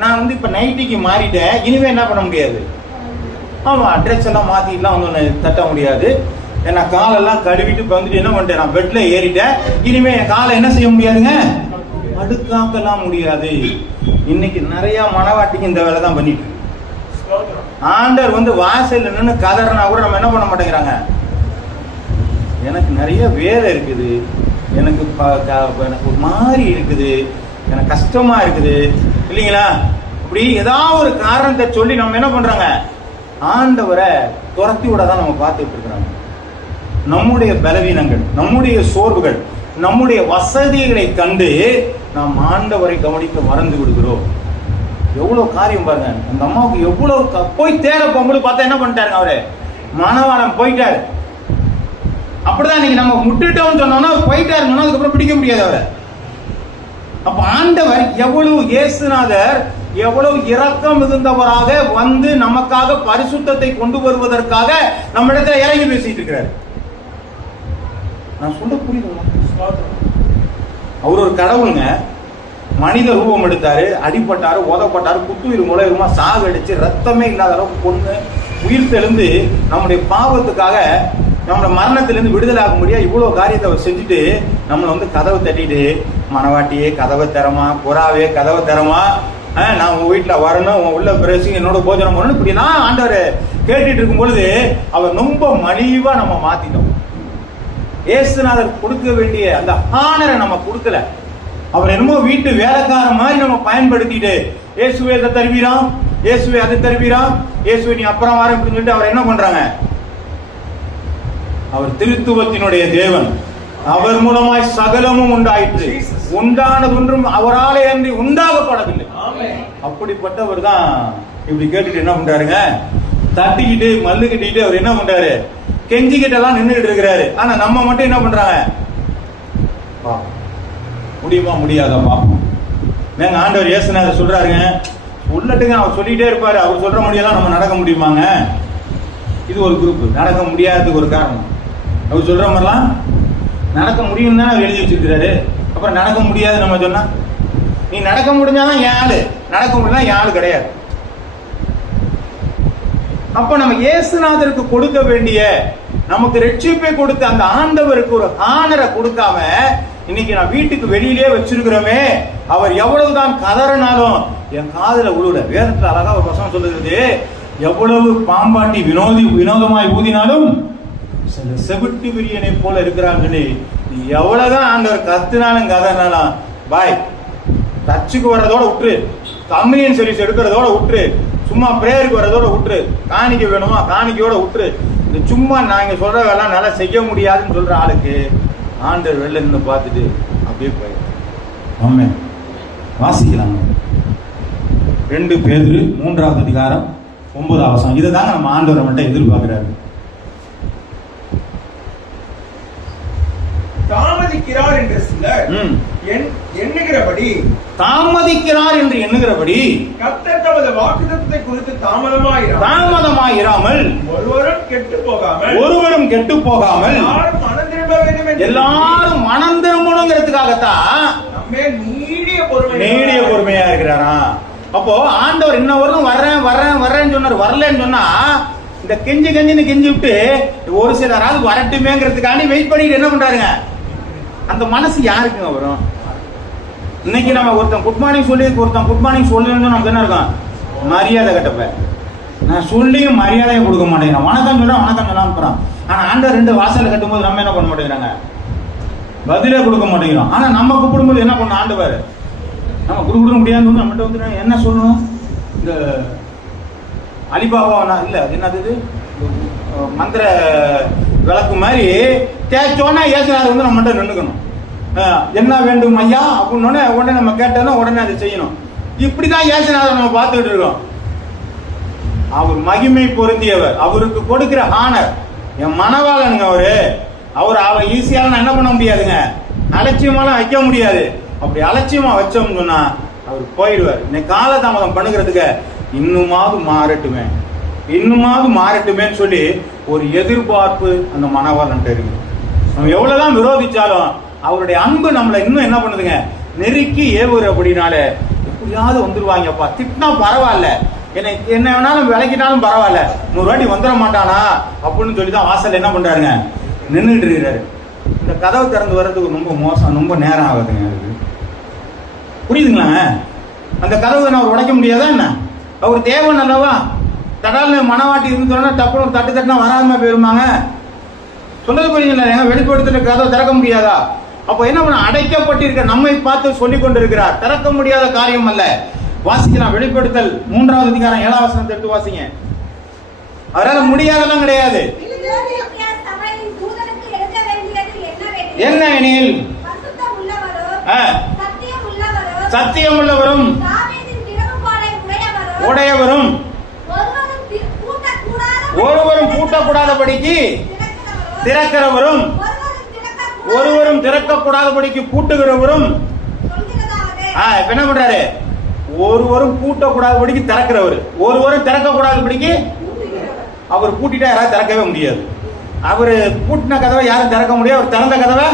நான் வந்து இப்ப நைட்டிக்கு மாறிட்டேன், இனிமே என்ன பண்ண முடியாது. ஆமா, ட்ரெஸ் எல்லாம் மாத்திட்டுலாம் ஒன்று தட்ட முடியாது. ஏன்னா காலெல்லாம் கழுவிட்டு இப்ப வந்துட்டு என்ன பண்ணிட்டேன், நான் பெட்ல ஏறிட்டேன், இனிமே என் காலை என்ன செய்ய முடியாதுங்க, அடுக்காக்கலாம் முடியாது. இன்னைக்கு நிறைய மனவாட்டிக்கு இந்த வேலை தான் பண்ணிட்டு இருக்கு. ஆண்டவர் வந்து வாசல் நின்று கதறனா கூட நம்ம என்ன பண்ண மாட்டேங்கிறாங்க. எனக்கு நிறைய வேலை இருக்குது, எனக்கு எனக்கு ஒரு மாதிரி இருக்குது, எனக்கு கஷ்டமா இருக்குது இல்லைங்களா, இப்படி ஏதாவது ஒரு காரணத்தை சொல்லி நம்ம என்ன பண்றாங்க, ஆண்டவரை துரத்தி விட தான் நம்ம பார்த்துட்டு இருக்கிறாங்க. நம்முடைய பலவீனங்கள், நம்முடைய சோர்வுகள், நம்முடைய வசதிகளை கண்டு நாம் ஆண்டவரை கவனிக்க மறந்து விடுகிறோம். எவ்வளவு காரியம் பாருங்க. அந்த அம்மாவுக்கு எவ்வளவு போய் தேட போகும்போது பார்த்தா என்ன பண்ணிட்டாருங்க, அவரு மணவாளன் போயிட்டாரு. அப்படிதான் நீங்க நம்ம முட்டுட்டோம்னு சொன்னோம்னா போயிட்டாருன்னா அதுக்கப்புறம் பிடிக்க முடியாது அவரை. அப்ப ஆண்டவர் எவ்வளவு, இயேசுநாதர் எவ்வளவு இரக்கம் மிகுந்தவராக வந்து நமக்காக பரிசுத்தத்தை கொண்டு வருவதற்காக நம்ம இடத்துல இறங்கி பேசிட்டு இருக்கிறார். நான் சொல்ல புரியுதுங்களா? அவர் ஒரு கடவுளுங்க. மனித ரூபம் எடுத்தாரு, அடிப்பட்டாரு, உதப்பட்டாரு, குத்துயிர் முளையுமா சாகடிச்சு ரத்தமே இல்லாத அளவுக்கு கொண்டு உயிர் தெளிந்து நம்முடைய பாவத்துக்காக நம்மளோட மரணத்திலிருந்து விடுதலாக முடியாது இவ்வளவு காரியத்தை அவர் செஞ்சுட்டு நம்மளை வந்து கதவை தட்டிட்டு, மனவாட்டியே கதவை தரமா, புறாவே கதவை தரமா, நான் உங்க வீட்டுல வரணும், உன் உள்ள பிரசி என்னோட போஜனம் பண்ணணும், இப்படிதான் ஆண்டவர் கேட்டுட்டு இருக்கும் பொழுது அவர் ரொம்ப மலிவா நம்ம மாத்திட்டோம். இயேசுநாதர் கொடுக்க வேண்டிய அந்த ஆனரை நம்ம கொடுக்கல. அவர் என்னமோ வீட்டு வேலைக்கார மாதிரி நம்ம பயன்படுத்திட்டு, இயேசுவே அதை தருவீராம், இயேசுவே அதை தருவீராம், இயேசுவே நீ அப்புறம் வர அப்படின்னு சொல்லிட்டு அவர் என்ன பண்றாங்க. அவர் திருத்துவத்தினுடைய தேவன், அவர் மூலமாய் சகலமும் உண்டாயிற்று, உண்டானது ஒன்றும் அவராலே அன்றி உண்டாகப்படவில்லை. அப்படிப்பட்டவர் தான் இப்படி கேட்டுட்டு என்ன பண்றாருங்க, தட்டிக்கிட்டு மல்லு கட்டிக்கிட்டு அவர் என்ன பண்றாரு, கெஞ்சிக்கிட்ட எல்லாம் நின்றுட்டு இருக்கிறாரு. ஆனா நம்ம மட்டும் என்ன பண்றாங்க, முடியுமா முடியாதா பாப்போம். மேங்க ஆண்டவர் இயேசுநாதர் சொல்றாருங்க, உள்ளட்டுங்க அவர் சொல்லிட்டே இருப்பாரு, அவர் சொல்ற முடியெல்லாம் நம்ம நடக்க முடியுமாங்க. இது ஒரு குரூப் நடக்க முடியாததுக்கு ஒரு காரணம். அவர் சொல்ற மாதிரிலாம் நடக்க முடியும் தான் எழுதி வச்சிருக்கிறாரு. அப்புறம் நடக்க முடியாது நம்ம சொன்னா, நீ நடக்க முடிஞ்சாதான் என் ஆளு, நடக்க முடியல என் ஆளு கிடையாது. அப்ப நம்ம இயேசுநாதருக்கு கொடுக்க வேண்டிய, நமக்கு ரட்சிப்பை கொடுத்த அந்த ஆண்டவருக்கு ஒரு ஆனரை கொடுக்காம இன்னைக்கு நான் வீட்டுக்கு வெளியிலே வச்சிருக்கிறோமே, அவர் எவ்வளவுதான் கதறினாலும் என் காதுல உழுவுல. வேதத்துல அழகா ஒரு வசனம் சொல்லுகிறது, எவ்வளவு பாம்பாட்டி வினோதமாய் ஊதினாலும் சில செவிட்டு விரியனை போல இருக்கிறாங்கன்னு. நீ எவ்வளவுதான் ஆண்டவர் கத்துனாலும் கதறினாலும் பாய் டச்சுக்கு வர்றதோட விட்டுரு, கம்யூனியன் சர்வீஸ் எடுக்கிறதோட விட்டுரு, சும்மா பிரேயருக்கு வர்றதோட விட்டுரு, காணிக்க வேணுமா காணிக்கையோட விட்டுரு. இந்த சும்மா நாங்க சொல்ற வேலை நல்லா செய்ய முடியாதுன்னு சொல்ற ஆளுக்கு ஆண்டவர் வெளில நின்று பார்த்துட்டு அப்படியே போயிடும். ஆமென். வாசிக்கலாம் 2 பேதுரு 3ஆம் அதிகாரம் 9ஆம் வசனம். இதை தாங்க நம்ம ஆண்டவர் மட்டும் எதிர்பார்க்கிறாரு. தாமதிக்கிறார் என்று சிலர் எண்ணுகிறபடி, தாமதிக்கிறார் என்று எண்ணுகிறபடி கர்த்தர் தமது வாக்குத்தத்தத்தை குறித்து தாமதமாயிராமல் ஒருவரும் கெட்டு போகாமல் எல்லாரும் மனம் திரும்பணுங்கிறதுக்காகத்தான் நீடிய பொறுமையா இருக்கிறாரா. அப்போ ஆண்டவர் இன்னொரு வர்றேன்னு சொன்னார். வரலன்னு சொன்னா இந்த கெஞ்சின்னு கெஞ்சி விட்டு ஒரு சிலராவது வரட்டுமேங்கிறதுக்காண்டி வெயிட் பண்ணிட்டு என்ன பண்றாருங்க. அந்த மனசு யாருக்குங்க வரும்? இன்னைக்கு நம்ம ஒருத்தன் குட் மார்னிங் சொல்லி ஒருத்தன் குட் மார்னிங் சொல்லணும்னு நமக்கு என்ன இருக்கும், மரியாதை கட்டப்ப. நான் சொல்லியும் மரியாதையை கொடுக்க மாட்டேங்கிறேன். வணக்கம் சொல்ல வணக்கம் சொல்லாம போறான். ஆனா ஆண்டவர் 2 வாசலை கட்டும்போது நம்ம என்ன பண்ண மாட்டேங்கிறாங்க, பதிலே கொடுக்க மாட்டேங்கிறோம். ஆனா நம்ம கூப்பிடும்போது என்ன பண்ண ஆண்டவர், நம்ம கொடுக்க முடியாது நம்மகிட்ட வந்து என்ன சொல்லணும். இந்த அலிபாபா இல்ல என்னது மந்திர விளக்கு மாதிரி கேட்டோன்னா ஏசுனார் வந்து நம்மகிட்ட நின்றுக்கணும். என்ன வேண்டும் ஐயா அப்படின்னு உடனே நம்ம கேட்டோம்னா உடனே அதை செய்யணும். இப்படிதான் ஏசுனாரை நம்ம பார்த்துக்கிட்டு இருக்கோம். அவர் மகிமை பொருந்தியவர், அவருக்கு கொடுக்கிற ஆனர் என் மனவாளனுங்க. அவர் ஈஸியால நான் என்ன பண்ண முடியாதுங்க, அலட்சியமாலாம் வைக்க முடியாது. அப்படி அலட்சியமா வச்சோம்னு சொன்னா அவர் போயிடுவார். இன்னைக்கு காலதாமதம் பண்ணுகிறதுக்கு இன்னுமாவது மாறட்டுமேன்னு சொல்லி ஒரு எதிர்பார்ப்பு அந்த மனவாளன்ட்ட இருக்கு. நம்ம எவ்வளவுதான் விரோதிச்சாலும் அவருடைய அன்பு நம்மளை இன்னும் என்ன பண்ணுதுங்க, நெருக்கி ஏவுற அப்படின்னால எப்படியாவது வந்துருவாங்கப்பா, திட்டினா பரவாயில்ல, என்ன வேணாலும் விளக்கினாலும் பரவாயில்ல, 100 வாட்டி வந்துட மாட்டானா அப்படின்னு சொல்லி தான் வாசல் என்ன பண்றாருங்க, நின்றுட்டு இருக்கிறாரு. இந்த கதவு திறந்து வர்றதுக்கு ரொம்ப மோசம், ரொம்ப நேரம் ஆகுதுங்க. புரியுதுங்களாங்க? அந்த கதவை அவர் உடைக்க முடியாதா என்ன? அவர் தேவன் அல்லவா? தடால்னு மனவாட்டி இருந்தோன்னா டப்புனு தட்டு தட்டுனா வராம போயிருமாங்க. சொல்றது புரியுதுங்களா? வெளிப்படுத்தின கதவை திறக்க முடியாதா? அப்போ என்ன பண்ண, அடைக்கப்பட்டிருக்க நம்மை பார்த்து சொல்லிக் கொண்டிருக்கிறார். திறக்க முடியாத காரியம் அல்ல. வாசிக்கலாம், வெளிப்படுத்தல் 3வது அதிகாரம் 7வது வசனத்தை எடுத்து வாசிங்க. அவரால் முடியாதெல்லாம் கிடையாது. என்ன எனில் சத்தியம் உள்ளவரும் உடையவரும் ஒருவரும் பூட்டக்கூடாதபடிக்கு திறக்கிறவரும் ஒருவரும் திறக்கக்கூடாதபடிக்கு பூட்டுகிறவரும். இப்ப என்ன பண்றாரு, ஒருவரும் பூட்டக்கூடாதபடிக்கு திறக்கிறவர், ஒருவரும் திறக்கக்கூடாதபடிக்கு. அவர் பூட்டிட்டா யாராவது திறக்கவே முடியாது. அவர் பூட்டின கதவை யாரும் திறக்க முடியாது, அவர் திறந்த கதவை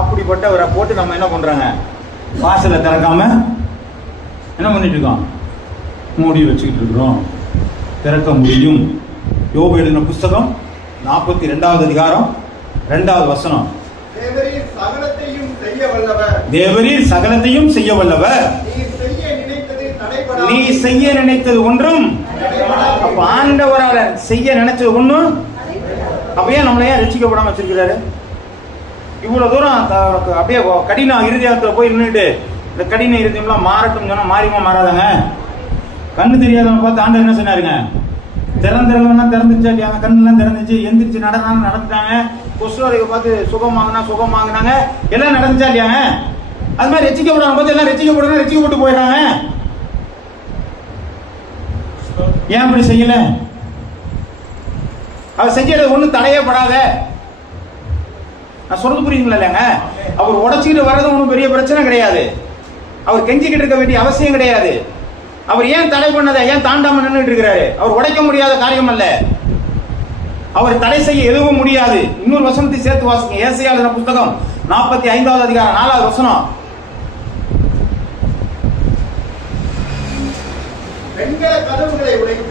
அப்படிப்பட்டவரை போட்டு நம்ம என்ன பண்றாங்க, வாசலை திறக்காம என்ன பண்ணிட்டு இருக்கோம், மூடி வச்சுக்கிட்டு இருக்கிறோம். திறக்க முடியும். யோபு எழுதின புஸ்தகம் 42வது அதிகாரம் 2வது வசனம். தேவரீர் சகலத்தையும் செய்ய வல்லவர், தேவரீர் சகலத்தையும் செய்ய வல்லவர், நீ செய்ய நினைத்தது ஒன்றும். அப்ப ஆண்டவரால செய்ய நினைச்சது ஒன்றும். அப்பயே நம்மளையே ரட்சிக்கப்படாம வச்சிருக்கிறாரு. இவ்வளவு தூரம் அப்படியே கடின இறுதியத்துல போய் நின்றுட்டு இந்த கடின இறுதியம்லாம் மாறட்டும் சொன்னா மாறிமா மாறாதாங்க. கண்ணு தெரியாதவங்க பார்த்து ஆண்டவர் என்ன சொன்னாருங்க, திறந்துலாம் திறந்துச்சா இல்லையா, கண்ணெல்லாம் திறந்துச்சு, எந்திரிச்சு நடந்தாலும் நடந்துட்டாங்க, கொசுவரையை பார்த்து சுகமாகுனாங்க, எல்லாம் நடந்துச்சா இல்லையாங்க. அது மாதிரி ரட்சிக்கப்படாம பார்த்து எல்லாம் ரட்சிக்கப்பட்டு போயிடுறாங்க. ஏன் அப்படி செய்யல? அவர் செஞ்சது ஒன்றும் தடையப்படாத. நான் சொல்றது புரியுதுங்களா இல்லையாங்க? அவர் உடைச்சிக்கிட்டு வர்றது ஒன்றும் பெரிய பிரச்சனை கிடையாது. அவர் கெஞ்சிக்கிட்டு இருக்க வேண்டிய அவசியம் கிடையாது. அவர் ஏன் தடை பண்ணதை ஏன் தாண்டாம நின்றுட்டு இருக்கிறாரு? அவர் உடைக்க முடியாத காரியம் அல்ல. அவர் தடை செய்ய எதுவும் முடியாது. இன்னொரு வசனத்தை சேர்த்து வாசிங்க. ஏசாயா எழுதின புத்தகம் 45வது அதிகாரம் 4வது வசனம்.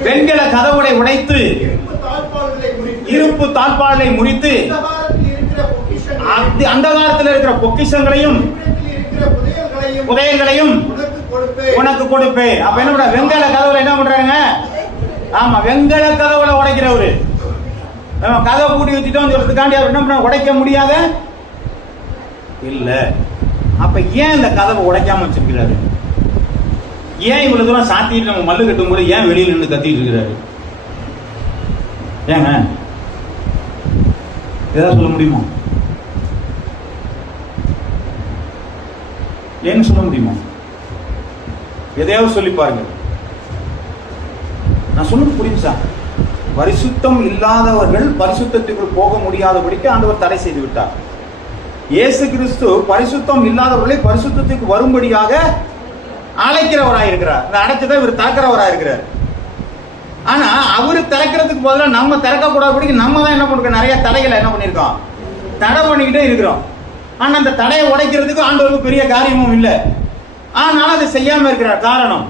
வெண்கல கதவுகளை உடைத்து இருப்பு தாழ்பாளை முறித்து அந்தகாரத்தில் இருக்கிற பொக்கிஷங்களையும் புதையல்களையும் உனக்கு கொடுப்பேன். அப்ப என்ன பண்ற, வெண்கல கதவுல என்ன பண்றாங்க? ஆமா, வெண்கல கதவுல உடைக்கிறவரு. கதவை பூட்டி வச்சுட்டோம் சொல்றதுக்காண்டி அவர் என்ன பண்ற, உடைக்க முடியாத இல்ல. அப்ப ஏன் இந்த கதவை உடைக்காம வச்சிருக்கிறாரு? ஏன் இவ்வளவு தூரம் சாத்திட்டு நம்ம மல்லு கட்டும் போது ஏன் வெளியில நின்று கத்திட்டு இருக்கிறாரு? ஏங்க ஏதாவது சொல்ல முடியுமா? ஏன்னு சொல்ல முடியுமா? எதையாவது சொல்லி பாருங்க. நான் சொல்லுங்க, புரியுது சார். பரிசுத்தம் இல்லாதவர்கள் பரிசுத்தத்துக்குள் போக முடியாதபடிக்கு ஆண்டவர் தடை செய்து விட்டார். இயேசு கிறிஸ்து பரிசுத்தம் இல்லாதவர்களை பரிசுத்தத்துக்கு வரும்படியாக அழைக்கிறவராயிருக்கிறார். இந்த அடைச்சதை இவர் திறக்கிறவராயிருக்கிறார். ஆனா அவரு திறக்கிறதுக்கு பதிலாக நம்ம திறக்கக்கூடாதபடிக்கு நம்ம தான் என்ன பண்ணிருக்கோம், நிறைய தடைகளை என்ன பண்ணிருக்கோம், தடை பண்ணிக்கிட்டே இருக்கிறோம். ஆனா அந்த தடையை உடைக்கிறதுக்கு ஆண்டவருக்கு பெரிய காரியமும் இல்லை. ஆனாலும் அதை செய்யாம இருக்கிறார். காரணம்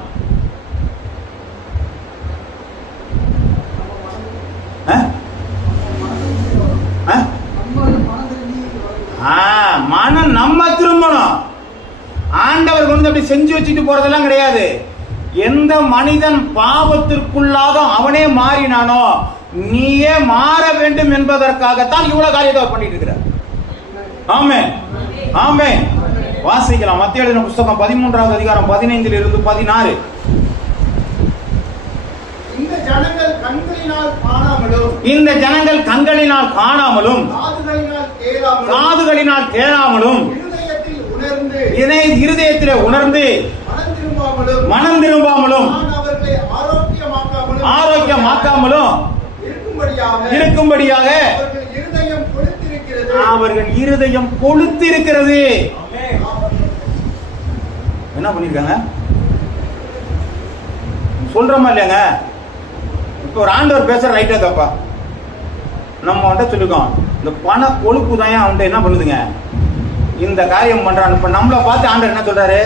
மனம் நம்ம திரும்பணும். ஆண்டவர் கொண்டு அப்படி செஞ்சு வச்சுட்டு போறதெல்லாம் கிடையாது. எந்த மனிதன் பாவத்திற்குள்ளாக அவனே மாறினானோ நீயே மாற வேண்டும் என்பதற்காகத்தான் இவ்வளவு காரியத்தை பண்ணிட்டு இருக்கிறார். ஆமென், ஆமென். வாசிக்கலாம். மத்தேயு எழுதின புத்தகம் 13வது அதிகாரம் 15 இருந்து 16. இந்த ஜனங்கள் கண்களினால் காணாமலும் காதுகளினால் கேளாமலும் இருதயத்திலே உணர்ந்து மனம் திரும்பாமலும் ஆரோக்கியமாக்காமலும் இருக்கும்படியாக அவர்கள் இருதயம் கொழுத்திருக்கிறது. என்ன பண்ணிருக்காங்க சொல்றோமா இல்லையாங்க? இப்ப ஒரு ஆண்டவர் பேசுற ரைட்டா தப்பா? நம்ம சொல்லிருக்கோம், இந்த பண கொழுப்பு தான் அவன்கிட்ட என்ன பண்ணுதுங்க, இந்த காரியம் பண்றான். இப்ப நம்மளை பார்த்து ஆண்டவர் என்ன சொல்றாரு?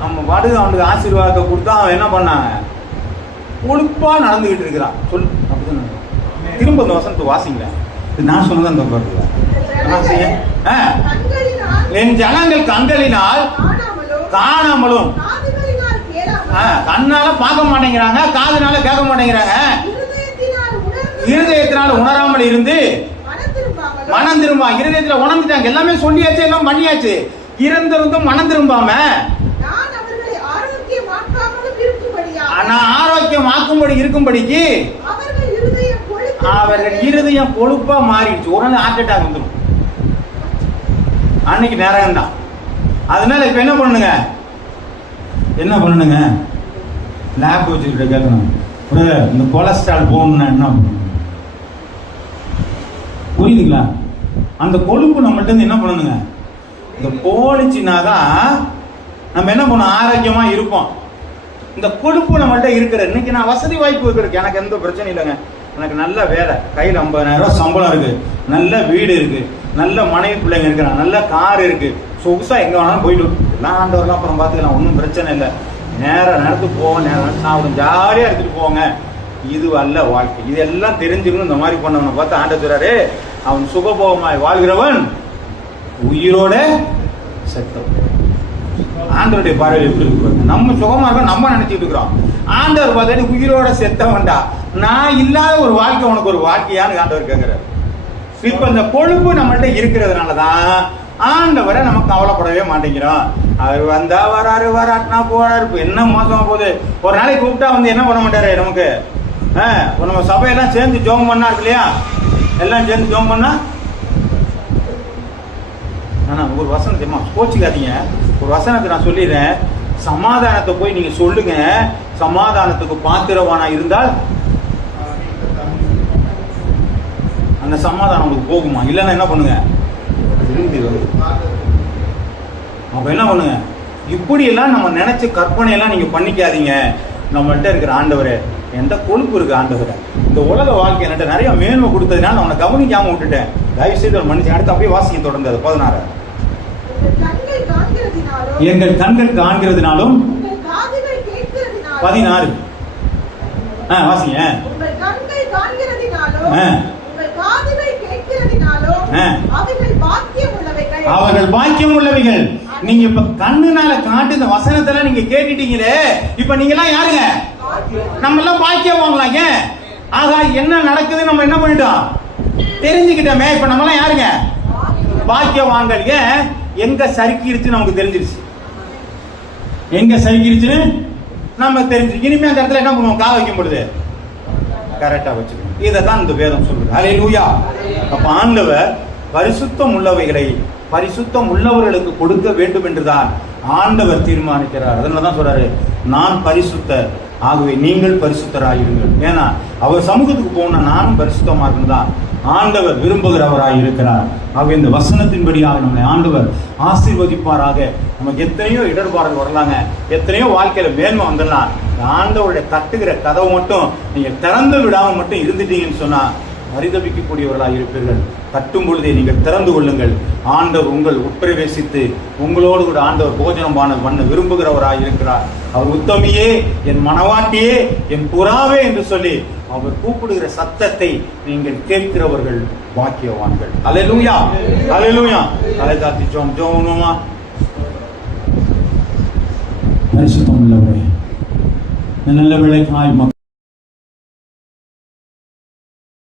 நம்ம பாட்டுக்கு அவனுக்கு ஆசீர்வாதத்தை கொடுத்தா அவன் என்ன பண்ணாங்க? கொழுப்பா நடந்துகிட்டு இருக்கிறான். சொல் அப்படிதான். திரும்ப இந்த வசனத்தை வாசிங்க. நான் சொன்னது அந்த என் ஜனங்கள் கண்களினால் காணாமலும், கண்ணால பார்க்க மாட்டேங்கிறாங்க, காதுனால கேட்க மாட்டேங்கிறாங்க, இருதயத்தினால உணராமல் இருந்து மனம் திரும்ப. இருதயத்துல உணர்ந்துட்டாங்க, எல்லாமே சொல்லியாச்சு, எல்லாம் பண்ணியாச்சு, இருந்திருந்தும் மனம் திரும்பாம நான் ஆரோக்கியமாக்கும்படி இருக்கும்படிக்கு அவர்கள் இருதயம் கொழுப்பா மாறிடுச்சு. ஒரு நாள் ஹார்ட் அட்டாக் வந்துடும். அன்னைக்கு நேரம் தான். அதனால இப்ப என்ன பண்ணுங்க? லேப் வச்சுக்கிட்ட கேட்கணும், இந்த கொலஸ்ட்ரால் போகணும்னா என்ன புரியுதுங்களா? அந்த கொழுப்பு நம்மகிட்ட என்ன பண்ணணுங்க? இந்த போனிச்சுனாதான் நம்ம என்ன பண்ணுவோம்? ஆரோக்கியமா இருப்போம். இந்த கொழுப்பு நம்மள்ட்ட இருக்கிற இன்னைக்கு நான் வசதி வாய்ப்பு இருக்கு, எனக்கு எந்த பிரச்சனையும் இல்லைங்க. எனக்கு நல்ல வேலை, கையில் 50,000 ரூபாய் சம்பளம் இருக்கு, நல்ல வீடு இருக்கு, நல்ல மனைவி பிள்ளைங்க இருக்கிறாங்க, நல்ல கார் இருக்கு, சொகுசா எங்க வேணாலும் போயிட்டு எல்லாம் ஆண்டவரெல்லாம் அப்புறம் பார்த்துக்கலாம், ஒன்றும் பிரச்சனை இல்லை. நேரத்துக்கு போவோம், நேரம் சாப்பிடும், ஜாலியா எடுத்துட்டு போவாங்க. இது அல்ல வாழ்க்கை. இதெல்லாம் தெரிஞ்சுக்கணும். இந்த மாதிரி பண்ணவனை பார்த்து ஆண்டவர் சொல்றாரு, அவன் சுகபோகமாய் வாழ்கிறவன் உயிரோட செத்தவன். ஆண்டவருடைய பார்வையில் எப்படி இருக்கு? நம்ம சுகமா இருக்க நம்ம நினைச்சிட்டு இருக்கிறோம். ஆண்டவர் பார்த்து உயிரோட செத்தவன்டா, நான் இல்லாத ஒரு வாழ்க்கை உனக்கு ஒரு வாழ்க்கையான்னு ஆண்டவர் கேட்கிறாரு. இப்ப இந்த கொழுப்பு நம்மள்ட்ட இருக்கிறதுனாலதான் ஆண்டவரை நம்ம கவலைப்படவே மாட்டேங்கிறோம். அவர் வந்தா வராரு, வராட்டினா போறாரு. இப்ப என்ன மோசமா போகுது. ஒரு நாளைக்கு கூப்பிட்டா வந்து என்ன பண்ண மாட்டாரு நமக்கு? நம்ம சபையெல்லாம் சேர்ந்து ஜோம் பண்ணா இருக்கு இல்லையா? எல்லாம் சேர்ந்து ஜோம் பண்ணா ஒரு வசனத்தை கோச்சிக்காதீங்க. ஒரு வசனத்தை நான் சொல்லிடுறேன். சமாதானத்தை போய் நீங்க சொல்லுங்க. சமாதானத்துக்கு பாத்திரவானா இருந்தால் அந்த சமாதானம் உங்களுக்கு போகுமா? இல்லைன்னா என்ன பண்ணுங்க? அப்ப என்ன பண்ணுங்க? இப்படி எல்லாம் நம்ம நினைச்சு கற்பனை எல்லாம் நீங்க பண்ணிக்காதீங்க. நம்மள்ட்ட இருக்கிற ஆண்டவரே, எந்த கொழுப்பு இருக்கு ஆண்டவரே, இந்த உலக வாழ்க்கை என்கிட்ட நிறைய மேன்மை கொடுத்ததுனால அவனை கவனிக்காம விட்டுட்டேன், தயவு செய்து ஒரு மனுஷன். அடுத்து அப்படியே வாசிக்க தொடர்ந்து 16. எங்கள் கண்கள் காண்கிறதுனாலும் 16 வாசிங்க. அவர்கள் பாக்கியம் உள்ளவைகள். நீங்க இப்ப கண்ணுனால காட்டு இந்த வசனத்துல நீங்க கேட்டுட்டீங்களே, இப்ப நீங்க எல்லாம் யாருங்க? நம்ம எல்லாம் பாக்கியம் வாங்கலாங்க. ஆகா, என்ன நடக்குது நம்ம என்ன பண்ணிட்டோம்? தெரிஞ்சுக்கிட்டோமே. இப்ப நம்ம எல்லாம் யாருங்க? பாக்கியவான்கள். எங்க சறுக்கிருச்சு நமக்கு தெரிஞ்சிருச்சு. எங்க சறுக்கிருச்சுன்னு நம்ம தெரிஞ்சிருக்கு. இனிமே அந்த இடத்துல என்ன பண்ணுவோம்? கா வைக்கப்படுது, கரெக்டா வச்சுக்கணும். இதைதான் இந்த வேதம் சொல்லுது. ஹல்லேலூயா. அப்ப ஆண்டவர் பரிசுத்தம் உள்ளவைகளை பரிசுத்தம் உள்ளவர்களுக்கு கொடுக்க வேண்டும் என்றுதான் ஆண்டவர் தீர்மானிக்கிறார். அதனாலதான் சொல்றாரு, நான் பரிசுத்தர், ஆகவே நீங்கள் பரிசுத்தராயிருங்கள். ஏன்னா அவர் சமூகத்துக்கு போன நானும் பரிசுத்தமா இருந்தான் ஆண்டவர் விரும்புகிறவராய் இருக்கிறார். ஆகவே இந்த வசனத்தின்படியாக நம்மை ஆண்டவர் ஆசீர்வதிப்பாராக. நமக்கு எத்தனையோ இடர்பாடுகள் வரலாங்க, எத்தனையோ வாழ்க்கையில மேன்மை வந்துடலாம். ஆண்டவருடைய தட்டுகிற கதவை மட்டும் நீங்க திறந்து விடாம மட்டும் இருந்துட்டீங்கன்னு சொன்னா பரிதபிக்கக்கூடியவர்களாக இருப்பீர்கள். தட்டும் பொழுதே நீங்கள் திறந்து கொள்ளுங்கள். ஆண்டவர் உங்கள் உட்பிரவேசித்து உங்களோடு கூட ஆண்டவர் போஜனம் பண்ண விரும்புகிறவராக இருக்கிறார். அவர் உத்தமியே, என் மனவாட்டியே, என் புறாவே என்று சொல்லி அவர் கூப்பிடுகிற சத்தத்தை நீங்கள் கேட்கிறவர்கள் பாக்கியவான்கள். அல்லேலூயா, அல்லேலூயா. தலை தாழ்த்தி ஜெபமா. பரிசுத்தம் உள்ளவரே, நல்ல வேளைக்காய்